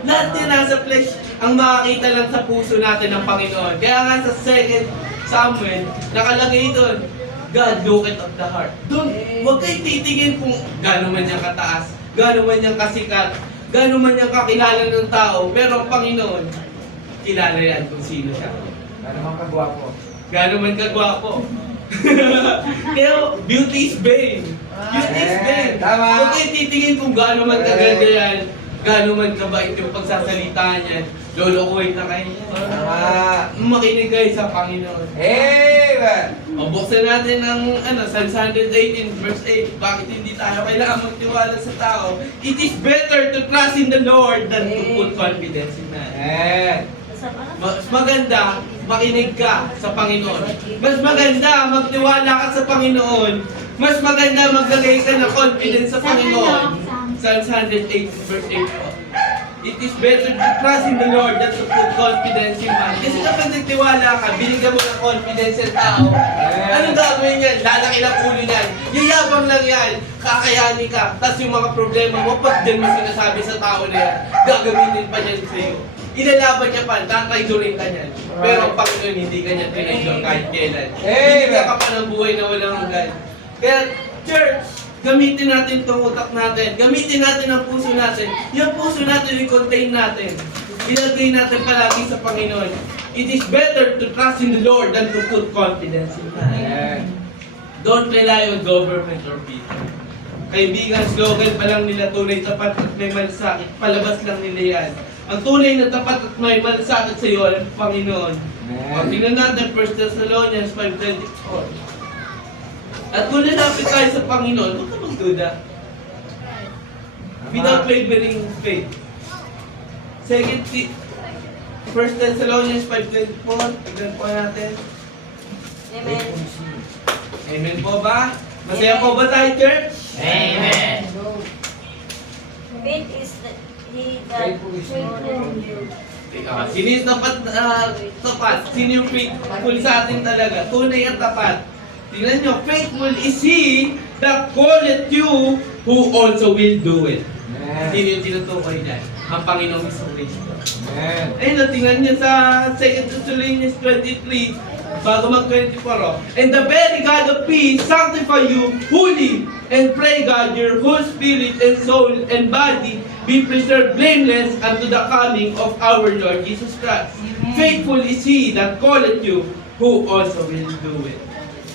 Lahat yan nasa flesh. Ang makakita lang sa puso natin ng Panginoon. Kaya nga sa 2 Samuel, nakalagay doon, God looketh at the heart. Doon, huwag kayo titingin kung gaano man niyang kataas, gaano man niyang kasikat, gaano man niyang kakilala ng tao, pero ang Panginoon, kilala yan kung sino siya. Ano naman kagwapo? Gaano man kagwapo. Kaya beauty is vain. Beauty is vain. Tama. Huwag kayo titingin kung gaano man kaganda yan, gaano man kabait yung pagsasalita niya, lolokohin na kayo. Tama. Makinig kayo sa Panginoon. Amen. O, buksan natin ang Psalms 118 verse 8. Bakit hindi tayo kailangan magtiwala sa tao? It is better to trust in the Lord than to put confidence in man. Amen. Mas maganda, makinig ka sa Panginoon. Mas maganda, magtiwala ka sa Panginoon. Mas maganda, maglagay ka ng confidence sa Panginoon. Psalms 108 verse 8 po. It is better to trust in the Lord than to put confidence in man. Kasi kapag nagtiwala ka, binigyan mo ng confidence sa tao, anong gagawin yan? Lalaki lang ulo yan. Yayabang lang yan. Kakayanin ka. Tapos yung mga problema mo, pag dyan mo sinasabi sa tao na yan, gagamitin pa yan sa iyo. Ilalaban niya pa, tatraidorin ka niyan. Pero ang Panginoon, hindi ka niya tinaidor kahit kailan. Binigyan ka pa ng buhay na walang hanggan. Kaya, church, gamitin natin itong utak natin. Gamitin natin ang puso natin. Yung puso natin, i-contain natin. Ilagay natin palagi sa Panginoon. It is better to trust in the Lord than to put confidence in man. Amen. Don't rely on government or people. Kaibigan, slogan pa lang nila, tunay, tapat at may malasakit. Palabas lang nila yan. Ang tunay na tapat at may malasakit sa iyo, ang Panginoon. Amen. Tingnan natin 1 Thessalonians 5:24. At kung lalapit tayo sa Panginoon, huwag ka magduda. Without wavering faith. 1 Thessalonians 5:24. Tignan po natin. Amen. Amen po ba? Masaya po ba tayo, church? Amen. Faith is he that Sino yung tapat? Sino yung faithful sa atin talaga? Tunay at tapat. Tingnan nyo, faithful is He that calleth you, who also will do it. Sino yung tinutukoy niyan? Ang Panginoong Kristo. Amen. Ayun, tingnan nyo sa 2 Thessalonians 23, bago mag-24. And the very God of peace sanctify you wholly, and pray God your whole spirit and soul and body be preserved blameless unto the coming of our Lord Jesus Christ. Faithful is He that calleth you, who also will do it.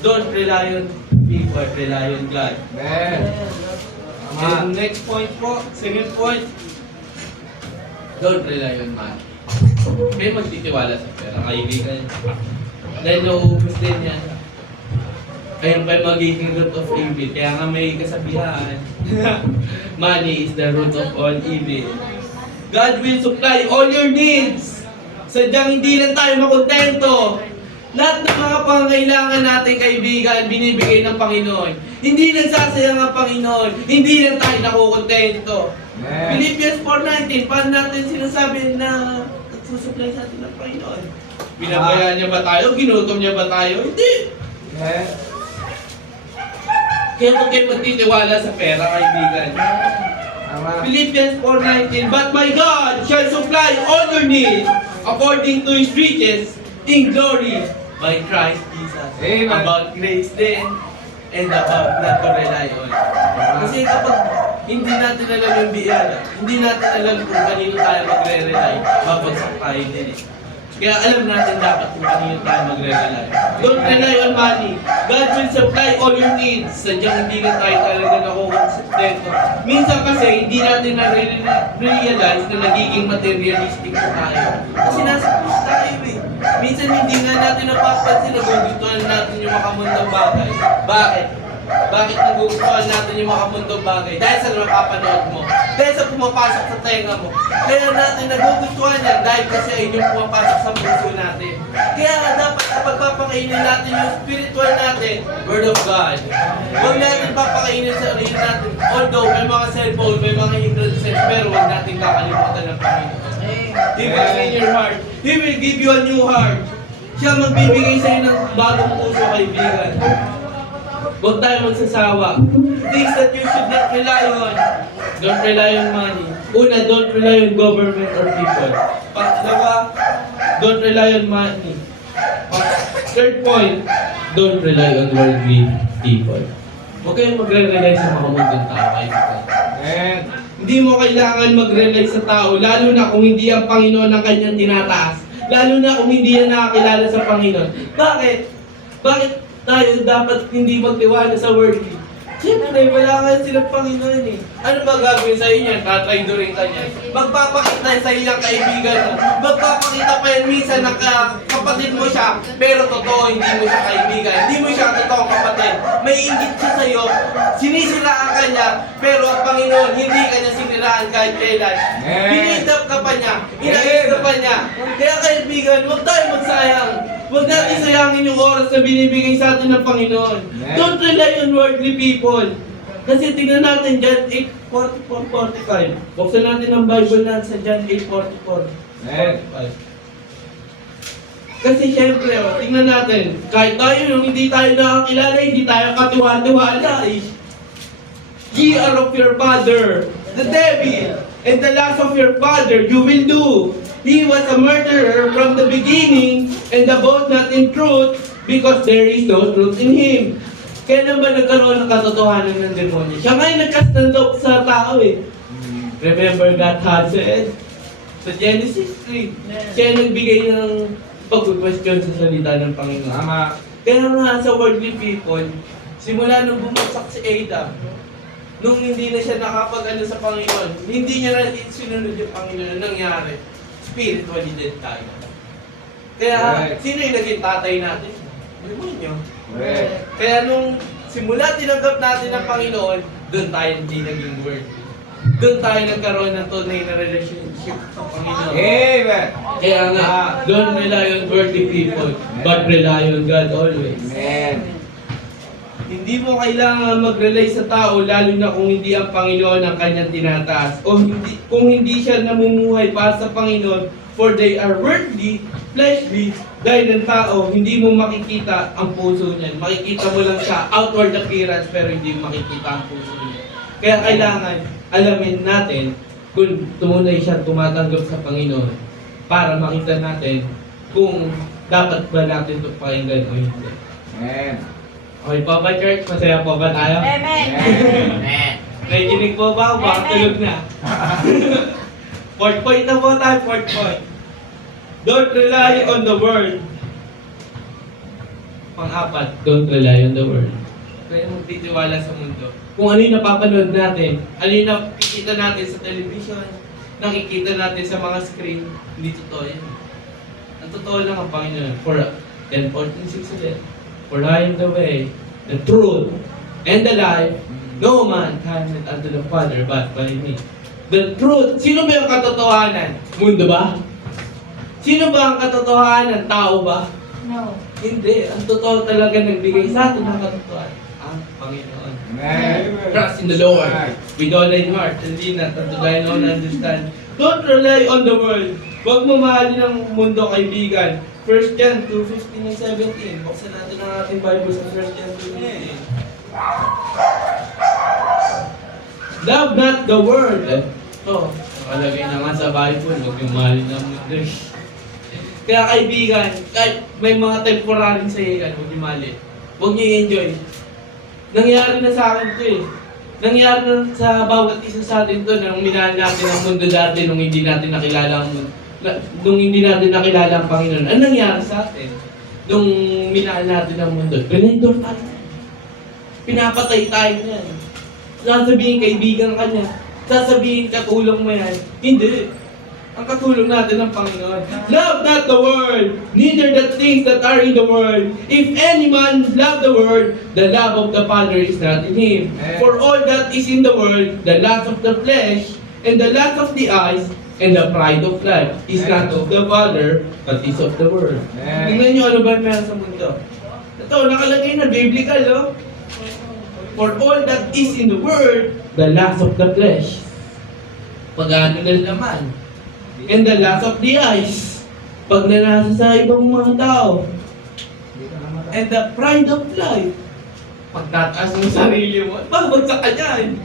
Don't rely on people, rely on God. Amen. And next point po, second point, don't rely on man. May magtitiwala sa pera, kaibigan. Dahil nauubos din yan. Ayun pa yung magiging root of evil. Kaya nga may kasabihan, money is the root of all evil. God will supply all your needs. Sadyang hindi lang tayo makontento. Lahat ng mga pangangailangan natin, kaibigan, binibigay ng Panginoon. Hindi nagsasayang ang Panginoon. Hindi lang tayo nakukontento. Amen. Philippians 4:19, paano natin sinasabi na nagsusupply sa atin ng Panginoon? Binabayaan niya ba tayo? Ginutom niya ba tayo? Hindi. Amen. Kaya huwag kayo magtitiwala sa pera, kaibigan. Tama. Philippians 4:19, but my God shall supply all your needs according to His riches in glory by Christ Jesus. Amen. About grace din and about not to rely on. Kasi kapag hindi natin alam yung biyaya, hindi natin alam kung kanino tayo magre-rely, mapagsak tayo din eh. Kaya alam natin dapat kung kanino tayo magre-rely. Don't rely on money. God will supply all your needs. Sadyang hindi na tayo talaga nakukonsistento. Minsan kasi hindi natin na-realize na nagiging materialistic na tayo. Kasi nasa puso tayo eh. Minsan hindi nga natin napapansin na gugustuhan natin yung makamundang bagay. Bakit? Bakit nagugustuhan natin yung makamundang bagay? Dahil sa napapanood mo. Dahil sa pumapasok sa tenga mo. Kaya natin nagugustuhan yan dahil kasi ay yung pumapasok sa puso natin. Kaya dapat kapag papakainin natin yung spiritual natin, Word of God. Huwag natin papakainin sa sarili natin. Although may mga cellphone, may mga hindrances, pero huwag natin kakalimutan ng Panginoon. He will clean your heart. He will give you a new heart. Siya magbibigay sa iyo ng bagong puso, kaibigan. Huwag tayo magsasawa. Things that you should not rely on. Don't rely on money. Una, don't rely on government or people. Pangalawa, don't rely on money. Third point, don't rely on worldly people. Huwag kayong magre-rely sa mga mundang tao, kaibigan. Amen. Hindi mo kailangan mag-rely sa tao, lalo na kung hindi ang Panginoon ang kanyang tinataas. Lalo na kung hindi yan nakakilala sa Panginoon. Bakit? Bakit tayo dapat hindi magtiwala sa worldly? Siyempre, wala nga silang Panginoon eh. Ano ba gagawin sa inyo? Tatraidorin ka niya. Magpapakita sa iyong kaibigan mo. Magpapakita pa yan minsan na kapatid mo siya, pero totoo, hindi mo siya kaibigan. Hindi mo siya totoong kapatid. May inggit siya sa iyo. Sinisiraan ka niya, pero ang Panginoon, hindi ka niya siniraan kahit kailan. Binidap ka pa niya. Inayos ka pa niya. Kaya kaibigan, huwag tayo magsayang. Huwag natin sayangin yung oras na binibigay sa atin ng Panginoon. Don't rely on worldly people. Kasi tingnan natin John 8:44-45. Buksan natin ang Bible natin sa John 8:44-45. Kasi syempre, tingnan natin, kahit tayo yung hindi tayo nakakilala, hindi tayo katiwa-tiwala eh. Ye are of your father, the devil, and the lust of your father you will do. He was a murderer from the beginning, and abode not in truth, because there is no truth in him. Kailan ba nagkaroon ng katotohanan ng demonyo? Siya nga yung nagcast ng doubt sa tao eh. Remember God had said sa Genesis 3, siya yung nagbigay ng pag-question sa salita ng Panginoon. Tama. Kaya nga sa worldly people, simula nung bumagsak si Adam, nung hindi na siya nakapag-ano sa Panginoon, hindi niya na sinunod yung Panginoon, nangyari. Spiritually dead tayo. Kaya, Right. sino yung naging tatay natin? Demonyo. Correct. Kaya nung simula tinanggap natin ng Panginoon, doon tayo hindi naging worthy. Doon tayo nagkaroon ng tunay na relationship sa Panginoon. Amen. Kaya nga, don't rely on worldly people, but rely on God always. Amen. Hindi mo kailangan mag-rely sa tao, lalo na kung hindi ang Panginoon ang kanyang tinataas. O hindi, kung hindi siya namumuhay para sa Panginoon, for they are worldly, fleshly, dahil ng tao, hindi mo makikita ang puso niyan. Makikita mo lang siya, outward appearance, pero hindi mo makikita ang puso niya. Kaya kailangan alamin natin kung tumunay siya tumatanggap sa Panginoon para makita natin kung dapat ba natin ito pakinggan o hindi. Amen. Okay po ba, church? Masaya po ba tayo? Amen. Nakikinig po ba? Baka tulog na. Fourth point na po tayo, fourth point. Don't rely on the world. Pang-apat, don't rely on the world. Kaya magtitiwala sa mundo. Kung ano yung napapanood natin, ano yung nakikita natin sa television, nakikita natin sa mga screen, hindi totoo yan. Ang totoo lang ang Panginoon. For 10:14 ulit. For I am the way, the truth, and the life. No man cometh unto the Father but by me. The truth. Sino ba yung katotohanan? Mundo ba? Sino ba ang katotohanan? Tao ba? No. Hindi. Ang totoo talaga nagbigay sa atin ng katotohanan. Ang Panginoon. Amen. Trust in the Lord with all thine heart and lean not unto thine own understand. Don't rely on the world. Huwag mo mahalin ang mundo, kaibigan. 1 John 2:15 and 17. Buksan natin ang ating Bible sa 1 John 2:15. Love not the world. Ito, nakalagay naman sa Bible. Huwag yung mahalin ang mundo. Kaya kaibigan, kahit may mga temporary sa iyan, huwag yung mahalin. Huwag niyo i-enjoy. Nangyari na sa akin ito eh. Nangyari na sa bawat isa sa atin ito nung minahal natin ang mundo dati nung hindi natin nakilala ang mundo. Nung hindi natin nakilala ang Panginoon. Ano nangyari sa atin? Nung minahal natin ang mundo. Pinendor tayo. Pinapatay tayo niyan. Sasabihin kaibigan ka niya. Sasabihin katulong mo yan. Hindi. Ang katulong natin ng Panginoon. Love not the world, neither the things that are in the world. If any man love the world, the love of the Father is not in him. For all that is in the world, the lust of the flesh, and the lust of the eyes, and the pride of life, is not of the Father, but is of the world. Tingnan nyo ano ba meron sa mundo. Ito, nakalagay na, biblical, oh. For all that is in the world, the lust of the flesh. Pag-ano na naman. And the lust of the eyes. Pag nanasa sa ibang mga tao. And the pride of life. Pagtataas mo sarili mo, babagsak ka dyan.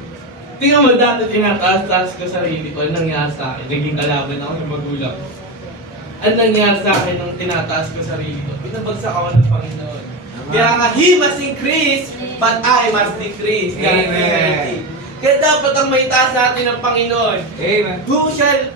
Tingnan mo dati tinataas-taas ko sarili ko. Ano nangyari sa akin? Naging kalaban ako ng magulang. Ano nangyari sa akin nung tinataas ko sarili ko? Pinabagsak ako ng Panginoon. Kaya nga, He must increase, but I must decrease. Amen. Kaya dapat ang maitaas natin ng Panginoon. Amen. Who shall,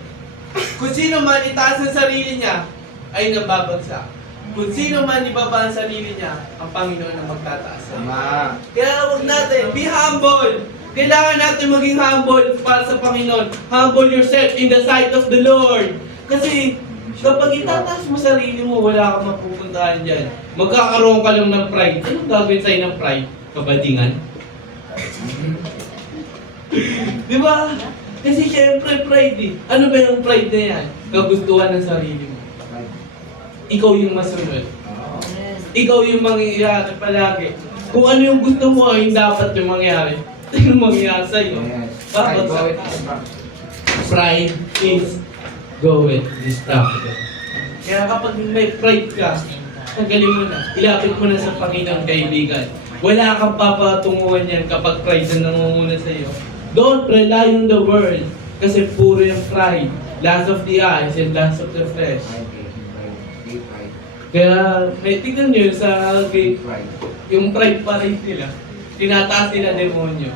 kung sino man itaas ang sarili niya, ay nababagsak. Kung sino man ibaba ang sarili niya, ang Panginoon ang magtataas. Tama. Kaya huwag natin, be humble. Kailangan natin maging humble para sa Panginoon. Humble yourself in the sight of the Lord. Kasi kapag itataas mo sarili mo, wala kang mapupuntahan dyan. Magkakaroon ka lang ng pride. Anong gagawin sa'yo ng pride? Kabadingan? Di ba? Kasi syempre pride eh. Ano ba yung pride na yan? Kagustuhan ng sarili mo. Ikaw yung masunod. Ikaw yung mangyayari palagi. Kung ano yung gusto mo, yung dapat yung mangyari. Ito yung mangyayari sa'yo. Babagsak ka. Pride is going destructive. Kaya kapag may pride ka, tanggalin mo na. Ilapit mo na sa Panginoon, kaibigan. Wala kang papatunguhan yan kapag pride na nangunguna sa'yo. Don't rely on the world. Kasi puro yung pride. Lust of the eyes and lust of the flesh. Kaya, may tignan nyo sa gate, yung pride pa rin nila. Tinataas nila demonyo.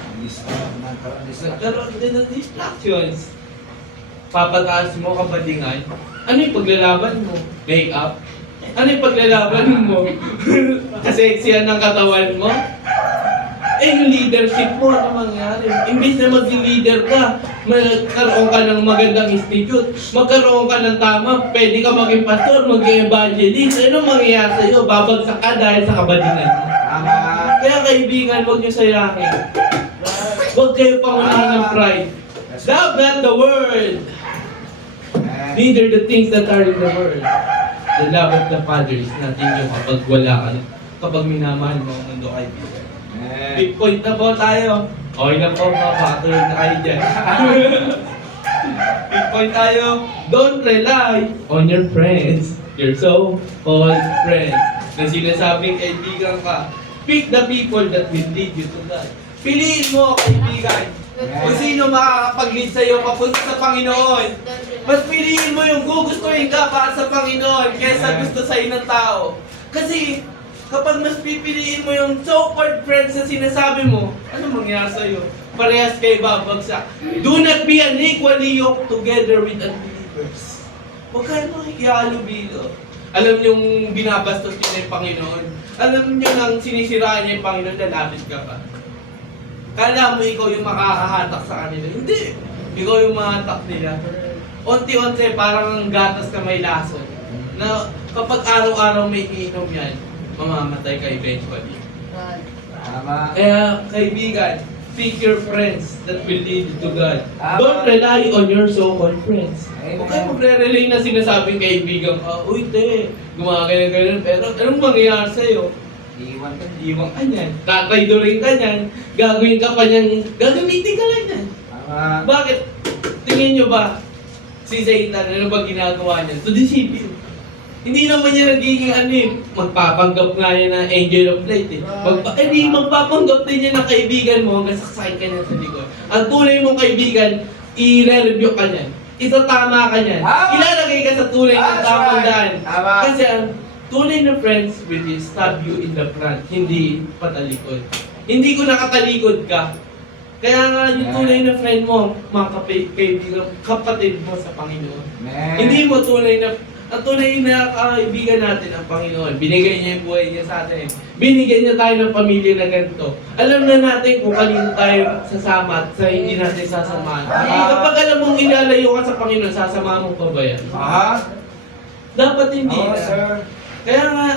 Nagkaroon din ng distractions. Papataas mo kabadingan. Ano yung paglalaban mo? Make up? Ano yung paglalaban mo? Kaseksiyan ng katawan mo? Eh, yung leadership mo, ano mangyari? Imbis na maging leader ka, magkaroon ka ng magandang institute, magkaroon ka ng tama, pwede ka maging pastor, maging evangelist, ano mangyayari sa'yo? Babagsak ka dahil sa kabadingan mo. Kaya kaibigan, huwag niyo sayangin. Huwag kayo pangunahin ng pride. Love not the world, neither the things that are in the world. The love of the Father is not in you kapag wala ka, kapag minamahal mo ang mundo, kaibigan. Big point na po tayo. Okay na po, mapatuloy na kayo dyan. Big point tayo. Don't rely on your friends. Your so-called friends. Na sinasabing kaibigan ka. Pick the people that will lead you to God. Piliin mo, kaibigan. Kung sino makakapag-lead sa'yo papunta sa Panginoon. Mas piliin mo yung gugustuhin ka para sa Panginoon kaysa gusto sa'yo ng tao. Kasi kapag mas pipiliin mo yung so-called friends na sinasabi mo, ano mangyayari sa'yo? Parehas kayo babagsak. Do not be unequally yoked together with unbelievers. Huwag kayo makikihalubilo. Alam nyo yung binabastos nyo na yung Panginoon. Alam nyo nang sinisiraan niya yung Panginoon, lalapit ka pa. Kala mo ikaw yung makakahatak sa kanila. Hindi. Ikaw yung mahatak nila. Unti-unti, parang gatas na may lason. Na kapag araw-araw may iinom yan, mamamatay ka eventually. Tama. Kaya, kaibigan, pick your friends that will lead you to God. Don't rely on your so-called friends. Huwag kayo magre-rely na sinasabing kaibigan ka, uy, te, gumagano-gano, pero anong mangyayari sa'yo? Iwan ka niyan. Tatraidorin ka niyan. Gagawin ka pa niyan. Gagamitin ka lang niyan. Tama. Bakit? Tingin nyo ba? Si Satan, ano ba ginagawa niya? To deceive you. Hindi naman niya nagiging magpapanggap nga yan ng angel of light eh. Magpapanggap din niya ng kaibigan mo hanggang saksakin ka niya sa likod. Ang tunay mong kaibigan, i-review ka niyan. Itatama ka niyan. Ilalagay ka sa tunay ng tamang daan. Tama. Kasi ang tunay na friends will stab you in the front, hindi patalikod. Hindi ko nakatalikod ka. Kaya nga yung tunay na friend mo, mga kaibigan, kapatid mo sa Panginoon. Hindi mo tunay na, ang tunay na kaibigan natin ang Panginoon. Binigay niya yung buhay niya sa atin. Binigyan niya tayo ng pamilya na ganito. Alam na natin kung kanino tayo sasama at sa hindi natin sasamahan. Kapag alam mong ilalayo ka sa Panginoon, sasamahan mo pa ba yan? Dapat hindi Oo, na. sir. Kaya nga,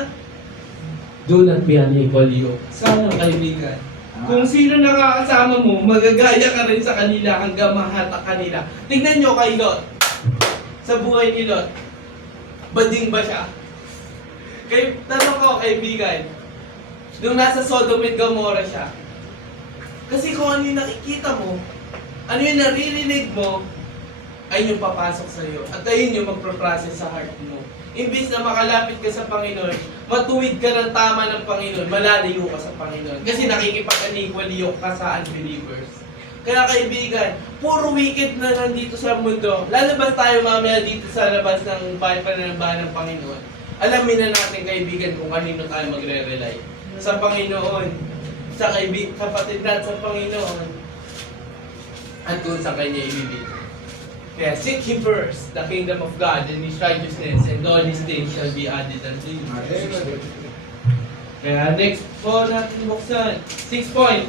do not be unequally yoked. Sana kaibigan. Kung sino nakakasama mo, magagaya ka rin sa kanila hanggang mahatak kanila. Tignan nyo kay Lot. Sa buhay ni Lot. Bading ba siya? Tanong ko, kaibigan. Nung nasa Sodom and Gomorrah siya. Kasi kung ano yung nakikita mo, ano yung naririnig mo, ay yung papasok sa iyo. At ayun yung magproprocess sa heart mo. Imbis na makalapit ka sa Panginoon, matuwid ka ng tama ng Panginoon, malalayo ka sa Panginoon. Kasi nakikipag-unequally ka sa unbelievers. Kaya kaibigan, puro wicked na lang dito sa mundo. Lalabas tayo mamaya dito sa labas ng panambahan ng Panginoon. Alamin na natin kaibigan kung kanino tayo magre-rely. Sa Panginoon, sa kapatid natin sa Panginoon, at kung sa Kanya ibibig. Kaya seek Him first, the kingdom of God and His righteousness, and all these things shall be added unto you. Kaya next po natin buksan. 6 point.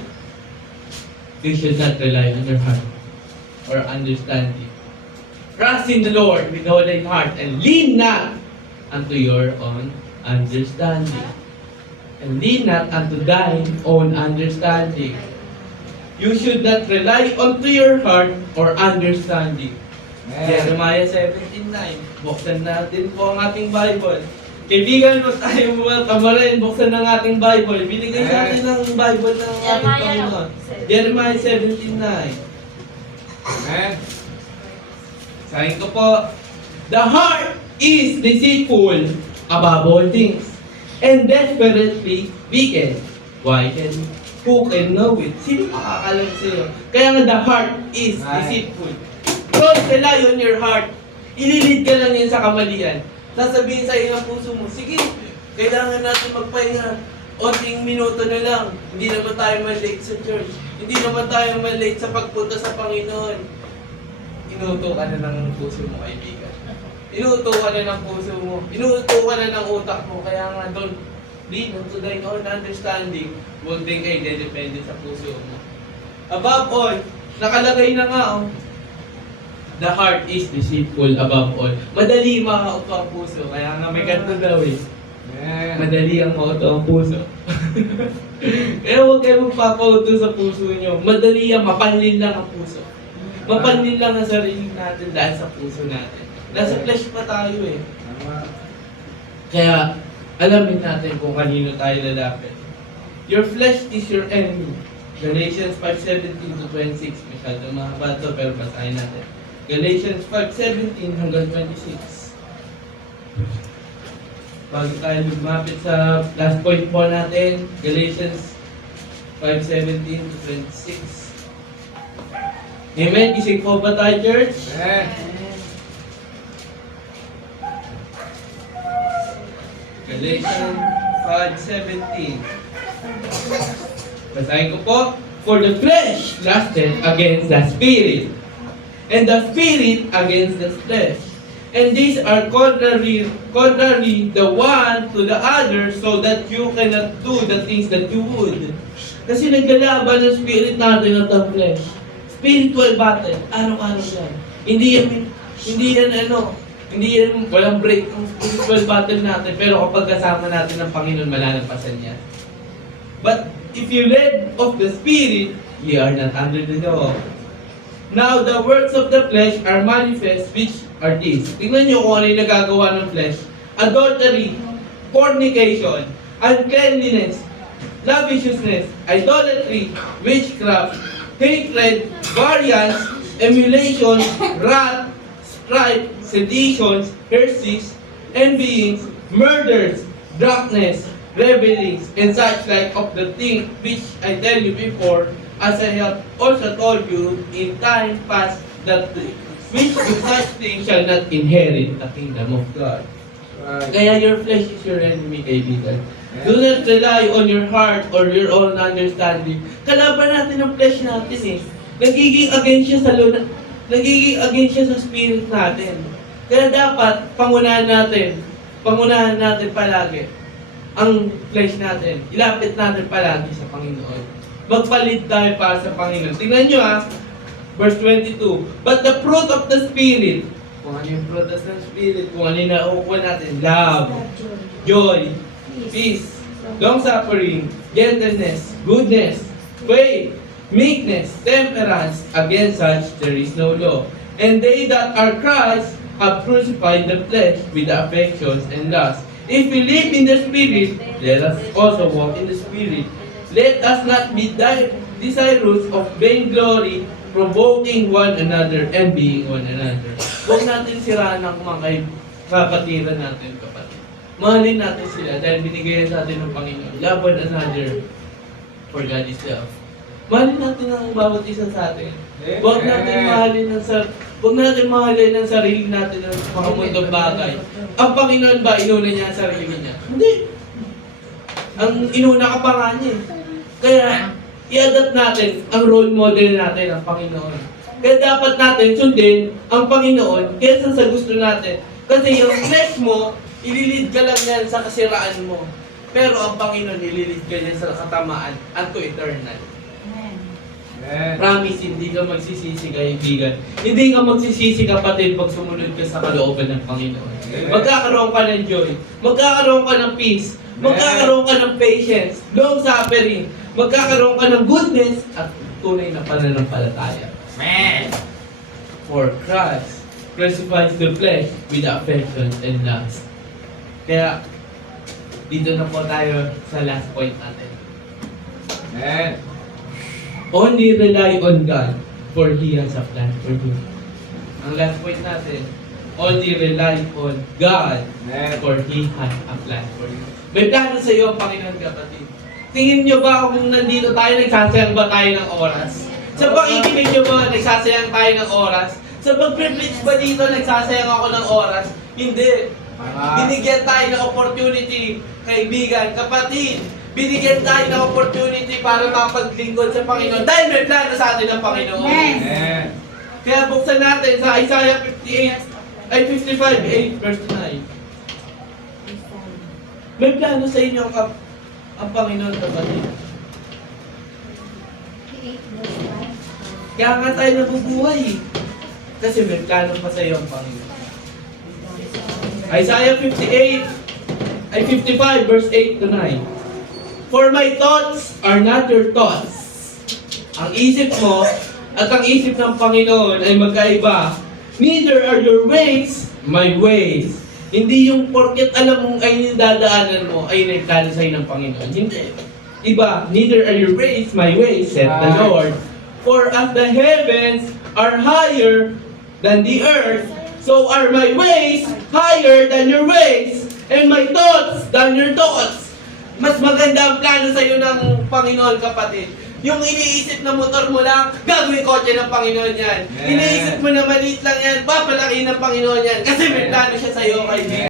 You should not rely on your heart or understanding. Trust in the Lord with all thy heart and lean not unto your own understanding. And lean not unto thine own understanding. You should not rely onto your heart or understanding. Jeremiah 17:9. Buksan natin po ang ating Bible. Kaibigan mo tayo mga kamarin, buksan ng ating Bible. Binigay sa atin ng Bible ng ating Panginoon. Jeremiah 17:9. Amen. Sabihin ko po, the heart is deceitful above all things and desperately wicked. Who can know it? Sino makakalam sa'yo? Kaya nga the heart is deceitful. Don't rely on your heart. Ililid ka lang yan sa kamalian. Sasabihin sa iyo ng puso mo, sige, kailangan natin magpahinga. Onting minuto na lang. Hindi naman tayo malate sa church. Hindi naman tayo malate sa pagpunta sa Panginoon. Inuto ka na ng puso mo, kaibigan. Inuto ka na ng puso mo. Inuto ka na ng utak mo. Kaya nga, don't lean unto thine own understanding. Huwag din kayo dedepende sa puso mo. Above all, nakalagay na nga, the heart is deceitful above all. Madali makauto ang puso. Kaya nga may ganito daw eh. Madali ang mauto ang puso. Kaya huwag kayo magpapauto sa puso nyo. Madali ang mapanlin lang ang puso. Mapanlin lang ang sarili natin dahil sa puso natin. Nasa flesh pa tayo eh. Kaya alamin natin kung kanino tayo lalapit. Your flesh is your enemy. Galatians 5:17 to 26. Masyadong mahaba to, pero basahin natin. Galatians 5:17 hanggang 26. Bago tayo lumapit sa last point po natin, Galatians 5:17 to 26. Amen? Gising po ba tayo, church? Amen. Galatians 5:17. Basahin ko po. For the flesh lusted against the spirit, and the spirit against the flesh. And these are contrary the one to the other, so that you cannot do the things that you would. Kasi naglalaban ng spirit natin at ang flesh. Spiritual battle, araw-araw yan. Hindi yan walang break ang spiritual battle natin, pero kapag kasama natin ng Panginoon, malalampasan niya. But if you led of the Spirit, ye are not under the law. Now the works of the flesh are manifest, which are these. Tingnan nyo kung ano yung nagagawa ng flesh. Adultery, fornication, uncleanliness, lasciviousness, idolatry, witchcraft, hatred, variance, emulation, wrath, strife, seditions, heresies, envyings, murders, drunkenness, revelings, and such like of the things which I tell you before, as I have also told you in time past, that which with such things shall not inherit the kingdom of God. Right. Kaya your flesh is your enemy, kaibigan. Do not rely on your heart or your own understanding. Kalaban natin ang flesh natin eh. Nagiging against siya sa spirit natin. Kaya dapat, pangunahan natin palagi ang flesh natin. Ilapit natin palagi sa Panginoon. Magpalit tayo para sa Panginoon. Tingnan nyo verse 22. But the fruit of the Spirit, kung ano yung fruit of the Spirit, kung ano yung naukuha natin, love, joy, peace, long-suffering, gentleness, goodness, faith, meekness, temperance. Against such there is no law. And they that are Christ have crucified the flesh with the affections and lusts. If we live in the Spirit, let us also walk in the Spirit. Let us not be desirous of vainglory, provoking one another, envying one another. Huwag natin siraan ang mga kapatiran natin, kapatid. Mahalin natin sila dahil binigay sa atin ng Panginoon. Love one another, for God is love. Mahalin natin ang bawat isa sa atin. Huwag natin mahalin ang sarili natin ng mga mundong bagay. Ang Panginoon ba, inuna niya ang sarili niya? Hindi. Ang inuna ka pa nga niya. Kaya, i-adapt natin ang role model natin, ang Panginoon. Kaya dapat natin sundin ang Panginoon kaysa sa gusto natin. Kasi yung flesh mo, ililid ka lang yan sa kasiraan mo. Pero ang Panginoon, ililid ka yan sa katamaan unto eternal. Amen. Promise, hindi ka magsisisi, kaibigan. Hindi ka magsisisi, kapatid, pag sumunod ka sa kalooban ng Panginoon. Magkakaroon ka ng joy, magkakaroon ka ng peace, magkakaroon ka ng patience, long-suffering, magkakaroon ka ng goodness, at tunay na pananampalataya. Amen. For Christ crucifies the flesh with the affections and lusts. Kaya, dito na po tayo sa last point natin. Amen. Only rely on God, for He has a plan for you. Ang last point natin, only rely on God, Amen. for He has a plan for you. May plano sa iyo ang Panginoon, kapatid. Tingin nyo ba kung nandito tayo, nagsasayang ba tayo ng oras? Sa pakikinig nyo ba, nagsasayang tayo ng oras? Sa pag-privilege ba dito, nagsasayang ako ng oras? Hindi. Binigyan tayo ng opportunity, kaibigan, kapatid. Binigyan tayo ng opportunity para mapaglingkod sa Panginoon dahil may plano sa atin ng Panginoon. Amen. Kaya buksan natin sa Isaiah 55:8 verse 9. May plano sa inyo ang Panginoon, kapatid. Kaya nga tayo nabubuhay. Kasi may plano pa sa iyo ang Panginoon. Isaiah 55 verse 8 to 9. For my thoughts are not your thoughts. Ang isip mo at ang isip ng Panginoon ay magkaiba. Neither are your ways my ways. Hindi yung porket alam mong ay yung dadaanan mo ay nagplano sa'yo ng Panginoon. Hindi. iba, neither are your ways my ways, said the Lord. For as the heavens are higher than the earth, so are my ways higher than your ways, and my thoughts than your thoughts. Mas maganda ang plano sa iyo ng Panginoon, kapatid. Yung iniisip na motor mo lang, gagawin kotse ng Panginoon yan. Amen. Iniisip mo na maliit lang yan, papalaki ng Panginoon yan. Kasi may plano siya sa iyo, kaibigan.